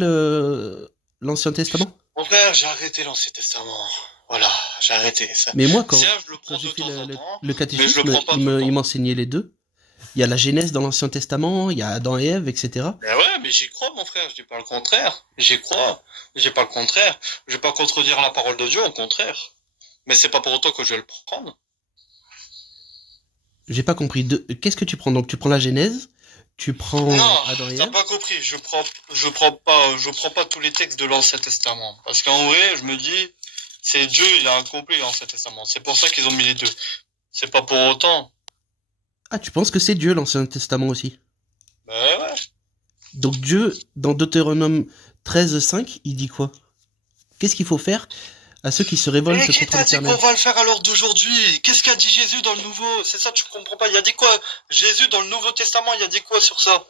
l'Ancien Testament? Mon frère, j'ai arrêté l'Ancien Testament. Voilà, j'ai arrêté ça. Mais moi, quand Certes, je le prends j'ai de fait temps en le temps, le mais je catéchisme, le prends pas tout le il temps. m'enseignait les deux. Il y a la Genèse dans l'Ancien Testament, il y a Adam et Ève, etc. Ben ouais, mais j'y crois, mon frère, je dis pas le contraire. J'y crois, j'ai pas le contraire. Je vais pas contredire la parole de Dieu, au contraire. Mais c'est pas pour autant que je vais le prendre. J'ai pas compris. Qu'est-ce que tu prends? Donc tu prends la Genèse, tu prends Non, Adam et t'as Ève. pas compris. Je prends pas tous les textes de l'Ancien Testament. Parce qu'en vrai, je me dis, c'est Dieu, il a accompli l'Ancien Testament. C'est pour ça qu'ils ont mis les deux. C'est pas pour autant. Ah, tu penses que c'est Dieu l'Ancien Testament aussi? Ben ouais. Donc Dieu, dans Deutéronome 13.5, il dit quoi? Qu'est-ce qu'il faut faire à ceux qui se révoltent Mais qui contre t'a dit l'Éternel? qu'on va le faire à l'heure d'aujourd'hui? Qu'est-ce qu'a dit Jésus dans le Nouveau? C'est ça, tu comprends pas. Il a dit quoi? Jésus dans le Nouveau Testament, il a dit quoi sur ça?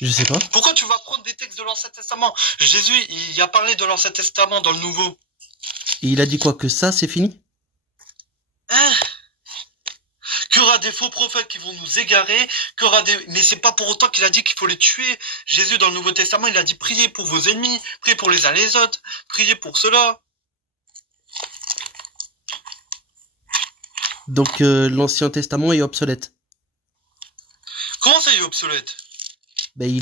Je sais pas. Pourquoi tu vas prendre des textes de l'Ancien Testament? Jésus, il a parlé de l'Ancien Testament dans le Nouveau. Et il a dit quoi? Que ça, c'est fini? Hein? Qu'il y aura des faux prophètes qui vont nous égarer, mais c'est pas pour autant qu'il a dit qu'il faut les tuer. Jésus, dans le Nouveau Testament, il a dit priez pour vos ennemis, priez pour les uns les autres, priez pour cela. Donc l'Ancien Testament est obsolète. Comment ça, il est obsolète? Ben,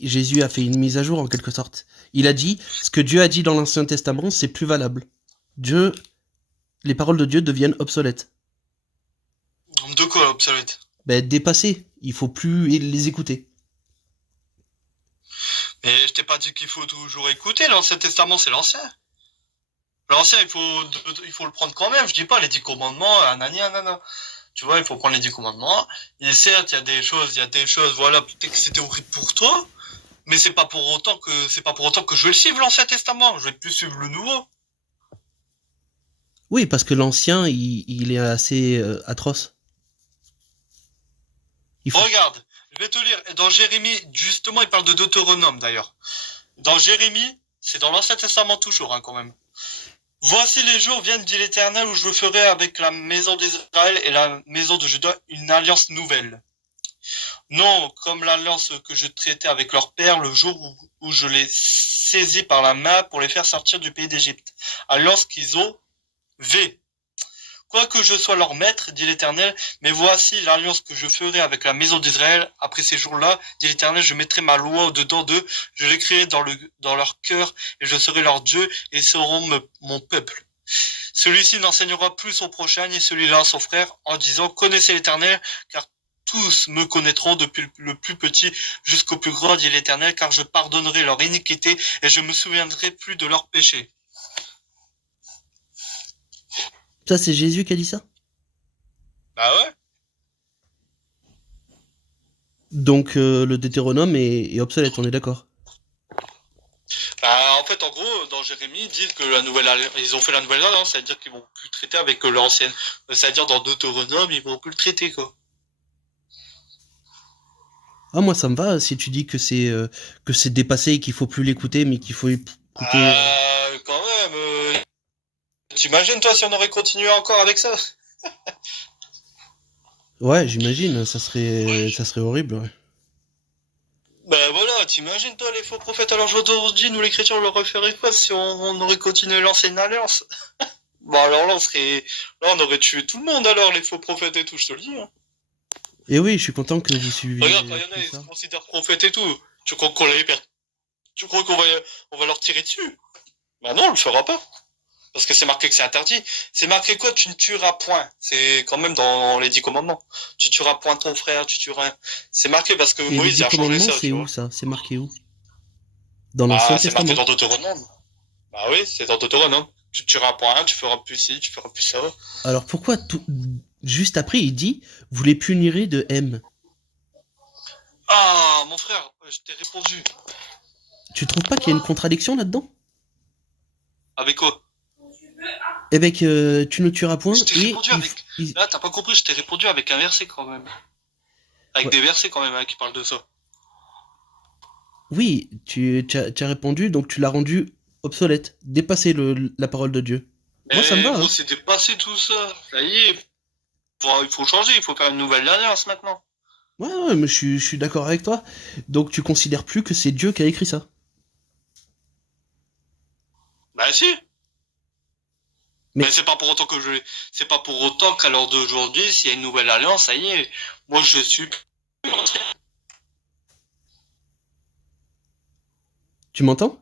Jésus a fait une mise à jour en quelque sorte. Il a dit, ce que Dieu a dit dans l'Ancien Testament, c'est plus valable. Les paroles de Dieu deviennent obsolètes. De quoi, obsolète? Ben, dépassées. Il faut plus les écouter. Mais je t'ai pas dit qu'il faut toujours écouter, l'Ancien Testament, c'est l'Ancien. L'Ancien, il faut le prendre quand même. Je dis pas les 10 commandements, nanana. Tu vois, il faut prendre les 10 commandements. Et certes, il y a des choses, voilà, peut-être que c'était horrible pour toi. Mais c'est pas pour autant que je vais le suivre, l'Ancien Testament. Je vais plus suivre le Nouveau. Oui, parce que l'ancien, il est assez atroce. Il faut... Regarde, je vais te lire. Dans Jérémie, justement, il parle de Deutéronome d'ailleurs. Dans Jérémie, c'est dans l'Ancien Testament toujours, hein, quand même. Voici les jours viennent, dit l'Éternel, où je ferai avec la maison d'Israël et la maison de Juda une alliance nouvelle. Non, comme l'alliance que je traitais avec leur père le jour où je les saisis par la main pour les faire sortir du pays d'Égypte. Alliance qu'ils ont V. Quoique je sois leur maître, dit l'Éternel, mais voici l'alliance que je ferai avec la maison d'Israël. Après ces jours-là, dit l'Éternel, je mettrai ma loi au-dedans d'eux, je l'écrirai dans leur cœur, et je serai leur Dieu, et ils seront mon peuple. Celui-ci n'enseignera plus son prochain, ni celui-là à son frère, en disant, connaissez l'Éternel, car tous me connaîtront depuis le plus petit jusqu'au plus grand, dit l'Éternel, car je pardonnerai leur iniquité, et je me souviendrai plus de leurs péchés. Ça, c'est Jésus qui a dit ça? Bah ouais. Donc, le Deutéronome est obsolète, on est d'accord? Bah, en fait, en gros, dans Jérémie, ils disent que ils ont fait la nouvelle alliance, c'est-à-dire qu'ils vont plus traiter avec l'ancienne. C'est-à-dire dans Deutéronome, ils vont plus le traiter, quoi. Ah, moi, ça me va si tu dis que c'est dépassé et qu'il faut plus l'écouter, mais qu'il faut écouter... Quand même, t'imagines, toi, si on aurait continué encore avec ça? Ouais, j'imagine, ça serait horrible, ouais. Ben voilà, t'imagines, toi, les faux prophètes, alors aujourd'hui, nous, les chrétiens, on leur ferait quoi si on aurait continué l'ancienne alliance? Bon, alors là, on aurait tué tout le monde, alors, les faux prophètes et tout, je te le dis, hein. Et oui, je suis content que vous suiviez... Regarde, quand il y en a, ils se considèrent prophètes et tout. Tu crois qu'on tu crois qu'on va leur tirer dessus? Bah non, on le fera pas. Parce que c'est marqué que c'est interdit. C'est marqué quoi? Tu ne tueras point. C'est quand même dans les 10 commandements. Tu tueras point ton frère, tu tueras... C'est marqué parce que Et Moïse a changé ça, c'est tu où, vois. ça? C'est marqué où? Dans l'Ancien C'est Testament. marqué dans Deutéronome. Bah oui, c'est dans Deutéronome. Tu tueras point, tu feras plus ci, tu feras plus ça. Alors pourquoi juste après il dit vous les punirez de M? Ah, mon frère, je t'ai répondu. Tu trouves pas qu'il y a une contradiction là-dedans? Avec quoi? Avec tu ne tueras point Je t'ai et répondu avec... Là, t'as pas compris, je t'ai répondu avec un verset quand même. Avec des versets quand même, hein, qui parlent de ça. Oui, tu as répondu, donc tu l'as rendu obsolète, dépassé la parole de Dieu. Mais moi ça me va. gros, Hein. c'est dépassé tout ça. Ça y est. Il faut changer, il faut faire une nouvelle alliance maintenant. Ouais, mais je suis d'accord avec toi. Donc tu considères plus que c'est Dieu qui a écrit ça? Bah si. Mais Mais c'est pas pour autant c'est pas pour autant qu'à l'heure d'aujourd'hui, s'il y a une nouvelle alliance, ça y est. Moi, je suis... tu m'entends?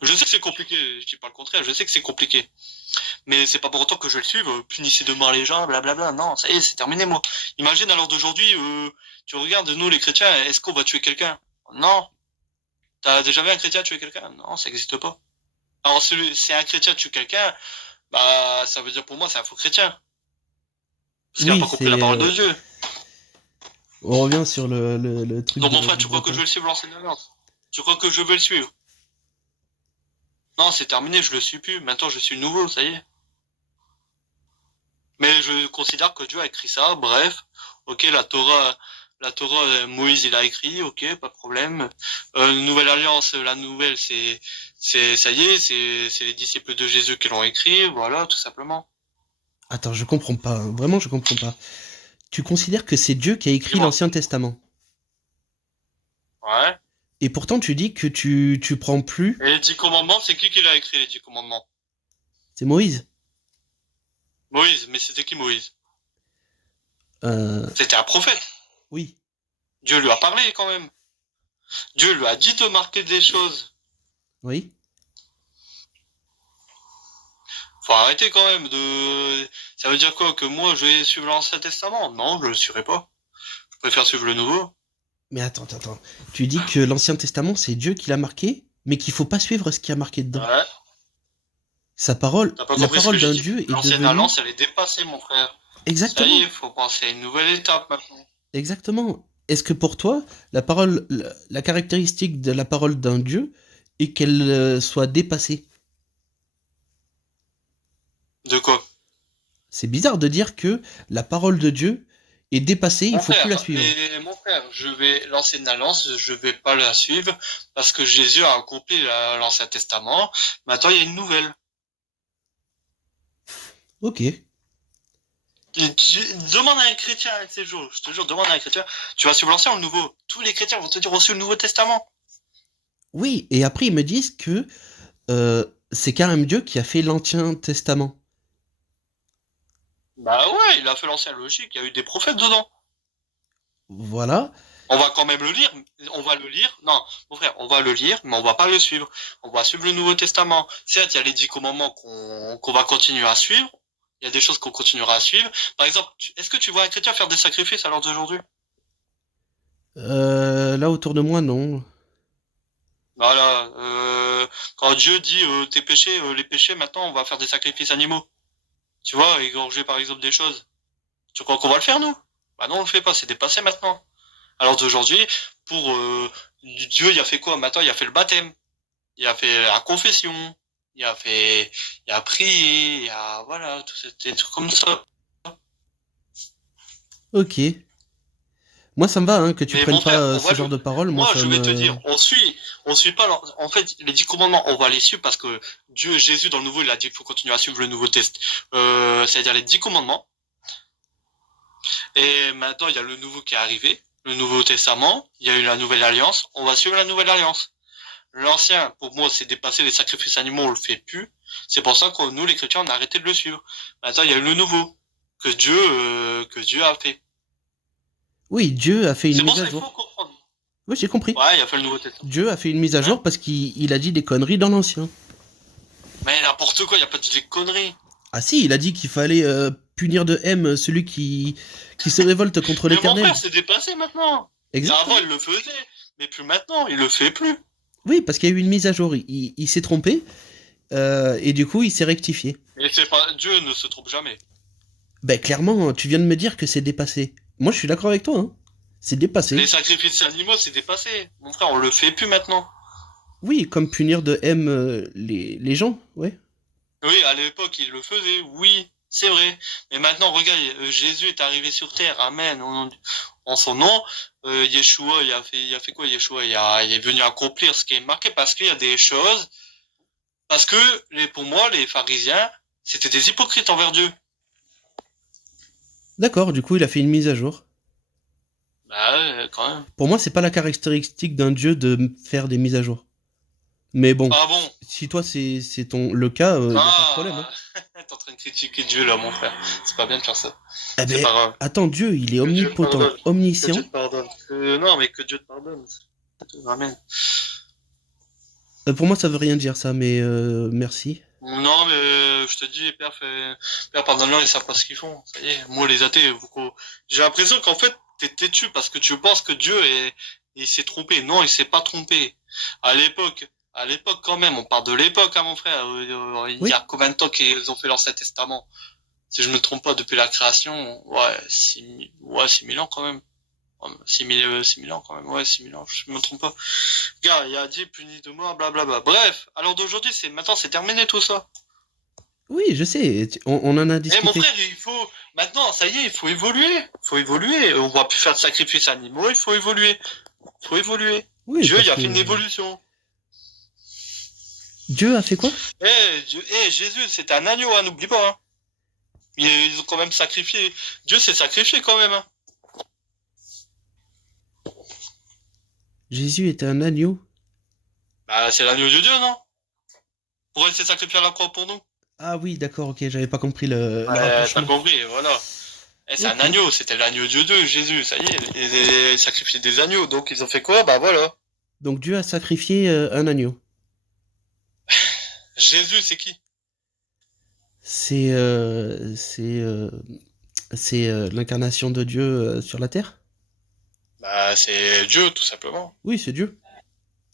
Je sais que c'est compliqué, je dis pas le contraire, je sais que c'est compliqué. Mais c'est pas pour autant que je le suive, punissez demain les gens, blablabla. Non, ça y est, c'est terminé, moi. Imagine à l'heure d'aujourd'hui, tu regardes, nous les chrétiens, est-ce qu'on va tuer quelqu'un? Non. T'as déjà vu un chrétien tuer quelqu'un? Non, ça n'existe pas. Alors, si un chrétien tue quelqu'un, bah, ça veut dire pour moi, c'est un faux chrétien. Parce qu'il n'a pas compris la parole de Dieu. On revient sur le truc. Donc, enfin, tu crois que je vais le suivre, l'enseignement? Tu crois que je vais le suivre? Non, c'est terminé, je le suis plus. Maintenant, je suis nouveau, ça y est. Mais je considère que Dieu a écrit ça, bref. Ok, la Torah, Moïse, il a écrit, ok, pas de problème. Nouvelle Alliance, la nouvelle, ça y est, c'est les disciples de Jésus qui l'ont écrit, voilà, tout simplement. Attends, je comprends pas, vraiment, je comprends pas. Tu considères que c'est Dieu qui a écrit l'Ancien Testament? Ouais. Et pourtant, tu dis que tu prends plus... Et les 10 commandements, c'est qui l'a écrit, les 10 commandements? C'est Moïse. Moïse, mais c'était qui Moïse? C'était un prophète. Oui. Dieu lui a parlé quand même. Dieu lui a dit de marquer des choses. Oui. Faut arrêter quand même de... Ça veut dire quoi? Que moi, je vais suivre l'Ancien Testament? Non, je le suivrai pas. Je préfère suivre le Nouveau. Mais attends. Tu dis que l'Ancien Testament, c'est Dieu qui l'a marqué, mais qu'il faut pas suivre ce qu'il y a marqué dedans. Ouais. Sa parole, la parole d'un Dieu est devenue... L'ancienne alliance, elle est dépassée, mon frère. Exactement. Ça y est, faut passer à une nouvelle étape maintenant. Exactement. est-ce que pour toi, la caractéristique de la parole d'un Dieu est qu'elle soit dépassée? De quoi? C'est bizarre de dire que la parole de Dieu est dépassée, il Mon faut plus la frère, suivre. mon frère, je vais lancer une alliance, je vais pas la suivre parce que Jésus a accompli l'Ancien Testament. Maintenant, il y a une nouvelle. Ok. Demande à un chrétien un de ces jours, je te jure, demande à un chrétien, tu vas suivre l'Ancien ou le Nouveau? Tous les chrétiens vont te dire aussi le Nouveau Testament. Oui, et après ils me disent que c'est quand même Dieu qui a fait l'Ancien Testament. Bah ouais, il a fait l'Ancien logique, il y a eu des prophètes dedans. Voilà. On va quand même le lire, on va le lire. Non, mon frère, on va le lire, mais on va pas le suivre. On va suivre le Nouveau Testament. Certes, il y a les 10 commandements qu'on va continuer à suivre. Il y a des choses qu'on continuera à suivre. Par exemple, est-ce que tu vois un chrétien faire des sacrifices à l'heure d'aujourd'hui? Là autour de moi, non. Voilà. Quand Dieu dit tes péchés, les péchés, maintenant, on va faire des sacrifices animaux. Tu vois, égorger par exemple des choses. Tu crois qu'on va le faire, nous? Bah non, on le fait pas, c'est dépassé maintenant. Alors d'aujourd'hui, pour Dieu, il a fait quoi? Maintenant, il a fait le baptême, il a fait la confession, il a prié, il a voilà, tout des trucs comme ça. Ok. Moi ça me va hein, que tu Mais prennes mon frère, pas on ce va genre de paroles. Moi moi, ça je vais te me. dire, on suit pas. En fait, les 10 commandements, on va les suivre parce que Dieu, Jésus dans le Nouveau, il a dit qu'il faut continuer à suivre le Nouveau Test. C'est-à-dire les 10 commandements. Et maintenant, il y a le Nouveau qui est arrivé, le Nouveau Testament. Il y a eu la Nouvelle Alliance. On va suivre la Nouvelle Alliance. L'ancien, pour moi, c'est dépassé, les sacrifices animaux, on le fait plus. C'est pour ça que nous, les chrétiens, on a arrêté de le suivre. Maintenant, il y a eu le nouveau, que Dieu a fait. Oui, Dieu a fait une C'est pour mise ça à qu'il faut jour. comprendre. Oui, j'ai compris. Ouais, il a fait le Nouveau Testament. Dieu a fait une mise à Hein? jour parce qu'il a dit des conneries dans l'ancien. Mais n'importe quoi, il n'y a pas de conneries. Ah si, il a dit qu'il fallait punir de M celui qui se révolte contre Mais mon l'Éternel. frère, c'est dépassé maintenant. Exactement. Avant, il le faisait, mais plus maintenant, il le fait plus. Oui, parce qu'il y a eu une mise à jour. Il s'est trompé et du coup il s'est rectifié. Et c'est pas, Dieu ne se trompe jamais. Ben clairement, tu viens de me dire que c'est dépassé. Moi je suis d'accord avec toi. Hein. C'est dépassé. Les sacrifices animaux, c'est dépassé. Mon frère, on le fait plus maintenant. Oui, comme punir de M les gens, ouais. Oui, à l'époque, il le faisait, oui, c'est vrai. Mais maintenant, regarde, Jésus est arrivé sur terre, Amen, en son nom. Yeshua, il a fait quoi, Yeshua? Il est venu accomplir ce qui est marqué parce qu'il y a des choses, parce que, pour moi, les pharisiens, c'était des hypocrites envers Dieu. D'accord, du coup il a fait une mise à jour. Bah ouais, quand même. Pour moi c'est pas la caractéristique d'un dieu de faire des mises à jour. Mais bon, Ah bon? si toi c'est le cas, y a pas de problème. Hein. T'es en train de critiquer Dieu là, mon frère. C'est pas bien de faire ça. Eh C'est ben, pas grave. attends, Dieu il est Que Dieu omnipotent, pardonne. Que omniscient. Dieu te pardonne. Non, mais que Dieu te pardonne. Amen. Pour moi ça veut rien dire ça, mais merci. Non, mais je te dis, Père, pardonne-leur, ils savent pas ce qu'ils font. Ça y est, moi, les athées, j'ai l'impression qu'en fait, t'es têtu parce que tu penses que il s'est trompé. Non, il s'est pas trompé. À l'époque, quand même, on parle de l'époque, hein, mon frère. Il Oui. y a combien de temps qu'ils ont fait l'Ancien Testament? Si je me trompe pas, depuis la création, ouais, 6 000 ans quand même. 6 000 ans quand même, ouais, 6 000 ans, je me trompe pas. Gars, il a dit puni de mort, blablabla. Bref, alors d'aujourd'hui, maintenant c'est terminé tout ça. Oui, je sais, on en a Eh discuté. mon frère, maintenant, ça y est, il faut évoluer. Faut évoluer. On va plus faire de sacrifices animaux, il faut évoluer. Faut évoluer. Oui, Dieu, parce il a que fait une évolution. Dieu a fait quoi? Jésus, c'était un agneau, hein, n'oublie pas. Hein. Ils ont quand même sacrifié. Dieu s'est sacrifié quand même. Hein. Jésus était un agneau. Bah, c'est l'agneau de Dieu, non? Pour s'est sacrifié à la croix pour nous. Ah oui, d'accord, ok, j'avais pas compris le T'as rapprochement. compris, voilà. C'est un agneau, c'était l'agneau de Dieu, Jésus, ça y est, ils sacrifiaient des agneaux, donc ils ont fait quoi? Bah voilà. Donc Dieu a sacrifié un agneau. Jésus, c'est qui? C'est l'incarnation de Dieu sur la terre? Bah c'est Dieu, tout simplement. Oui, c'est Dieu.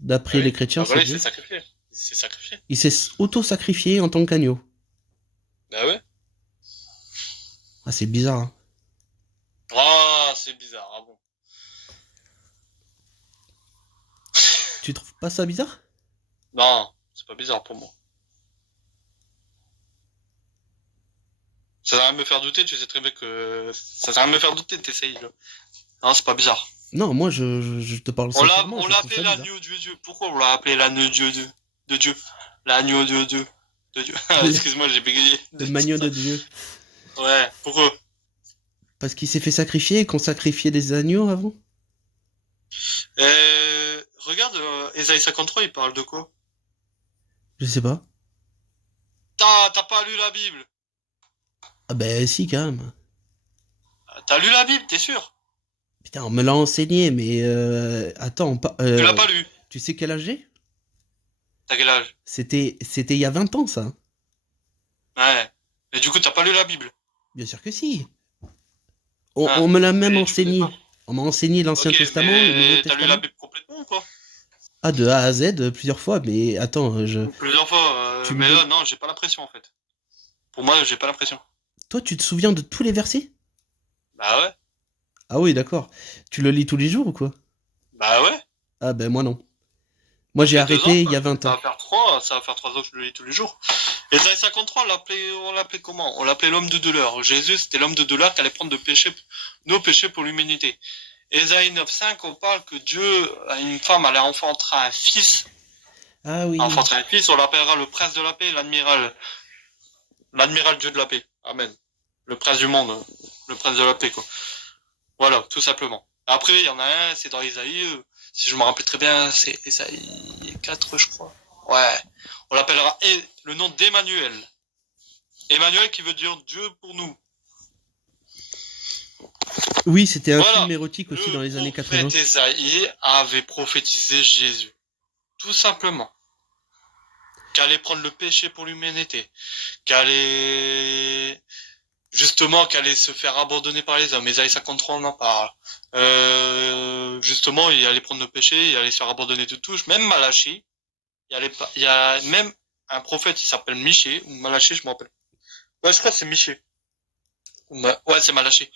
D'après Oui. les chrétiens, Bah voilà, c'est il s'est Dieu. sacrifié. Il s'est sacrifié. Il s'est auto-sacrifié en tant qu'agneau. Bah ouais. Ah, c'est bizarre. Hein. Ah, c'est bizarre, ah bon. Tu trouves pas ça bizarre? Non, c'est pas bizarre pour moi. Ça sert à rien de me faire douter, tu sais très bien que... Ça sert à rien de me faire douter, t'essayes, là. Non, c'est pas bizarre. Non, moi je te parle sincèrement, On je l'a trouve appelé ça bizarre. l'agneau de Dieu. Pourquoi on l'a appelé l'agneau de Dieu? L'agneau de Dieu. De Dieu. Ah, excuse-moi, j'ai bégayé. Le magnon de Dieu. Ouais, pourquoi? Parce qu'il s'est fait sacrifier et qu'on sacrifiait des agneaux avant? Regarde, Ésaïe 53, il parle de quoi? Je sais pas. T'as pas lu la Bible? Ah ben si, quand même. T'as lu la Bible, t'es sûr? Putain, on me l'a enseigné, mais attends, Tu l'as pas lu? tu sais quel âge j'ai? T'as quel âge? C'était il y a 20 ans, ça. Ouais. Et du coup, t'as pas lu la Bible? Bien sûr que si. Ah, On me l'a même mais tu connais enseigné. pas. On m'a enseigné l'Ancien Ok, Testament, le Nouveau mais t'as lu la Testament. Bible complètement ou quoi? Ah, de A à Z, plusieurs fois, mais attends, Plusieurs fois, tu me mais là, donnes- non, j'ai pas l'impression en fait. Pour moi, j'ai pas l'impression. Toi, tu te souviens de tous les versets? Bah ouais, Ah oui, d'accord. Tu le lis tous les jours ou quoi? bah ouais. Ah ben moi non. Ça Moi j'ai fait 2 ans, arrêté il y quoi. a 20 ans. Ça va faire 3 ans que je le lis tous les jours. Et Isaïe 53, on l'appelait comment? On l'appelait l'homme de douleur. Jésus, c'était l'homme de douleur qui allait prendre nos péchés pour l'humanité. Isaïe 9,5, on parle que Dieu, une femme allait enfanter un fils. Ah oui. Enfanter un fils, on l'appellera le prince de la paix, l'admiral Dieu de la paix. Amen. Le prince du monde, le prince de la paix, quoi. Voilà, tout simplement. Après, il y en a un, c'est dans Isaïe, si je me rappelle très bien, c'est Isaïe 4, je crois. Ouais. On l'appellera le nom d'Emmanuel. Emmanuel qui veut dire Dieu pour nous. Oui, c'était un Voilà. film érotique aussi dans les années 80. Le prophète Isaïe avait prophétisé Jésus. Tout simplement. Qu'allait prendre le péché pour l'humanité. Qu'allait se faire abandonner par les hommes. Isaïe 53, on en parle. Justement, il allait prendre le péché, il allait se faire abandonner de touche. Même Malachie, il y a même un prophète, il s'appelle Michée, ou Malachie, je me rappelle. Ouais, je crois que c'est Michée. Ouais, c'est Malachie.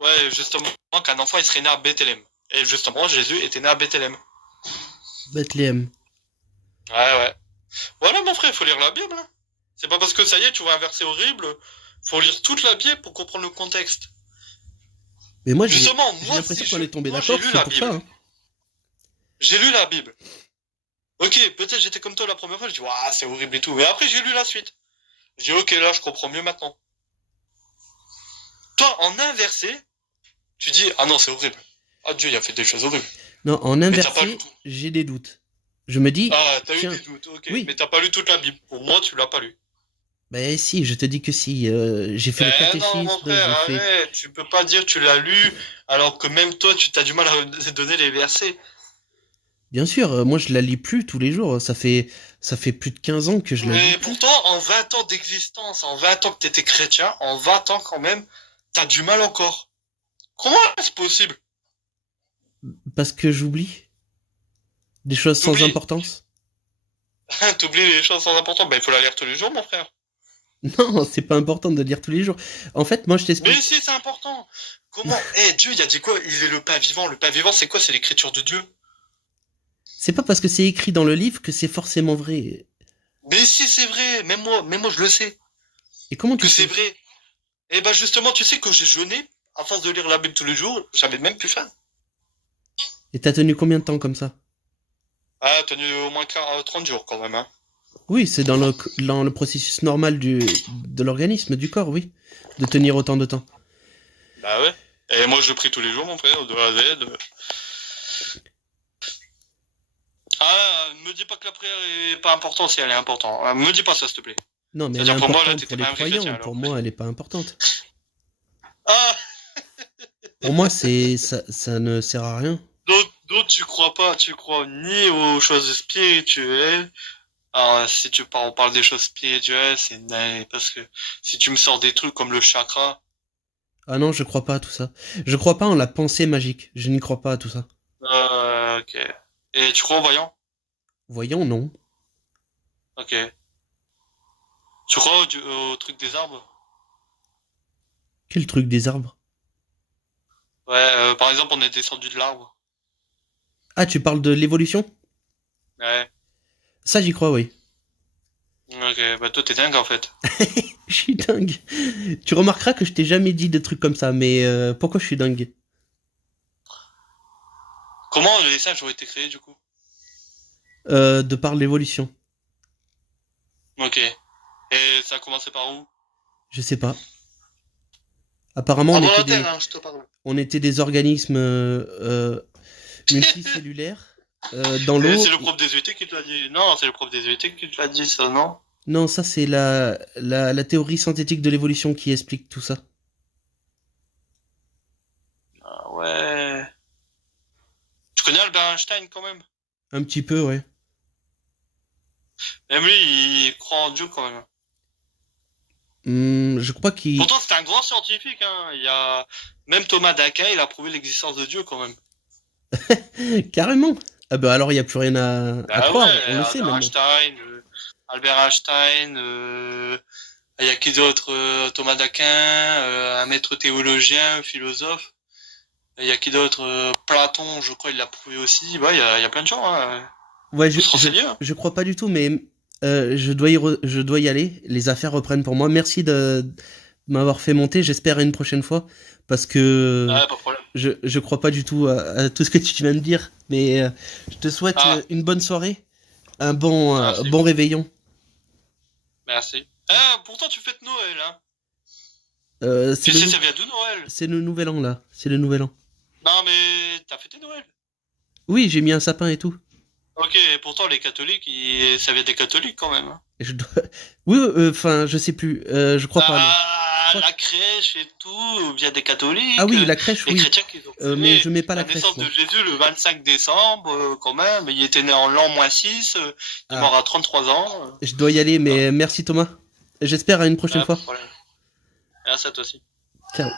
Ouais, justement, qu'un enfant, il serait né à Bethléem. Et justement, Jésus était né à Bethléem. Bethléem. Ouais. Voilà, mon frère, il faut lire la Bible. Hein. C'est pas parce que ça y est, tu vois un verset horrible. Faut lire toute la Bible pour comprendre le contexte. Mais moi j'ai Justement, l'impression qu'on est tombé moi, d'accord, j'ai lu c'est la pour Bible. ça. Hein. J'ai lu la Bible. Ok, peut-être j'étais comme toi la première fois, je dis, waouh, c'est horrible et tout. Mais après, j'ai lu la suite. Je dis, ok, là, je comprends mieux maintenant. Toi, en un verset, tu dis, ah non, c'est horrible. Ah, Dieu, il a fait des choses horribles. Non, en Mais t'as pas inversé, lu tout. j'ai des doutes. Je me dis, Ah, t'as eu tiens, des doutes, ok. oui. Mais t'as pas lu toute la Bible. Pour moi, tu l'as pas lu. Ben si, je te dis que si. J'ai fait le Non, catéchisme, mon frère, j'ai fait... arrête. Tu peux pas dire que tu l'as lu, alors que même toi, tu t'as du mal à donner les versets. Bien sûr, moi je la lis plus tous les jours. Ça fait plus de 15 ans que je la lis Mais plus. pourtant, en 20 ans d'existence, en 20 ans que t'étais chrétien, en 20 ans quand même, t'as du mal encore. Comment c'est possible? Parce que j'oublie. Des choses sans T'oublies. importance. T'oublies les choses sans importance. Ben, il faut la lire tous les jours, mon frère. Non, c'est pas important de lire tous les jours. En fait, moi je t'explique. Mais si, c'est important. Comment? Dieu, il a dit quoi? Il est le pain vivant. Le pain vivant, c'est quoi? C'est l'écriture de Dieu. C'est pas parce que c'est écrit dans le livre que c'est forcément vrai. Mais si, c'est vrai. Même moi, je le sais. Et comment tu Que c'est sais? vrai. Et ben, justement, tu sais que j'ai jeûné, à force de lire la Bible tous les jours, j'avais même plus faim. Et t'as tenu combien de temps comme ça? Ah, tenu au moins 30 jours quand même, hein. Oui, c'est dans le processus normal de l'organisme, du corps, oui. De tenir autant de temps. Bah ouais. Et moi, je prie tous les jours, mon frère, de A à Z. Ah, me dis pas que la prière est pas importante si elle est importante. Me dis pas ça, s'il te plaît. Non, mais elle est C'est-à-dire, pour moi, là, importante t'étais pour les pas un vrai croyants. chrétien, alors. Pour moi, elle est pas importante. Ah, Pour moi, ça ne sert à rien. d'autres, tu crois pas, tu crois ni aux choses spirituelles. Alors, si on parle des choses spirituelles, c'est nain, parce que si tu me sors des trucs comme le chakra, Ah non, je crois pas à tout ça. Je crois pas en la pensée magique. Je n'y crois pas à tout ça. ok. Et tu crois aux voyants? Voyons, non. Ok. Tu crois au truc des arbres? Quel truc des arbres? Ouais, par exemple, on est descendu de l'arbre. Ah, tu parles de l'évolution? Ouais. Ça, j'y crois, oui. Ok, bah toi t'es dingue en fait. Je suis dingue. Tu remarqueras que je t'ai jamais dit des trucs comme ça, mais pourquoi je suis dingue? Comment les sages ont été créés du coup? De par l'évolution. Ok. Et ça a commencé par où? Je sais pas. Apparemment, Avant la Terre, hein, je te parle. on était des organismes multicellulaires dans Et l'eau. c'est le prof des UT qui te l'a dit. Non, c'est le prof des UT qui te l'a dit ça, non? Non, ça c'est la théorie synthétique de l'évolution qui explique tout ça. Ah ouais. Tu connais Albert Einstein quand même? Un petit peu, ouais. Même lui, il croit en Dieu quand même. Je crois qu'il... Pourtant, c'est un grand scientifique, hein. Il y a... Même Thomas d'Aquin, il a prouvé l'existence de Dieu quand même. Carrément. Ah bah alors il n'y a plus rien à Bah croire, ouais, on le sait maintenant. Albert Einstein, il y a qui d'autre? Thomas d'Aquin, un maître théologien, philosophe. Il y a qui d'autre? Platon, je crois, il l'a prouvé aussi. Bah, il y a plein de gens, hein. Ouais, Faut se renseigner, hein. je crois pas du tout, mais je dois y aller. Les affaires reprennent pour moi. Merci de m'avoir fait monter. J'espère à une prochaine fois, parce que Ouais, pas de problème. je crois pas du tout à tout ce que tu viens de dire. Mais je te souhaite une bonne soirée, un bon réveillon. Merci. Pourtant, tu fêtes Noël, hein. Tu sais, ça vient d'où Noël? C'est le nouvel an, là. C'est le nouvel an. Non, mais t'as fêté Noël? Oui, j'ai mis un sapin et tout. Ok, pourtant, les catholiques, ça vient des catholiques quand même, hein. Oui, enfin, je sais plus. Je crois pas. Non. La crèche et tout, via des catholiques. Ah oui, la crèche, les oui. chrétiens qui ont mais je mets pas la crèche. naissance de Jésus le 25 décembre, quand même. Il était né en l'an -6. Il est mort à 33 ans. Je dois y aller, mais merci Thomas. J'espère à une prochaine fois. Pas de problème. Merci à toi aussi. Ciao.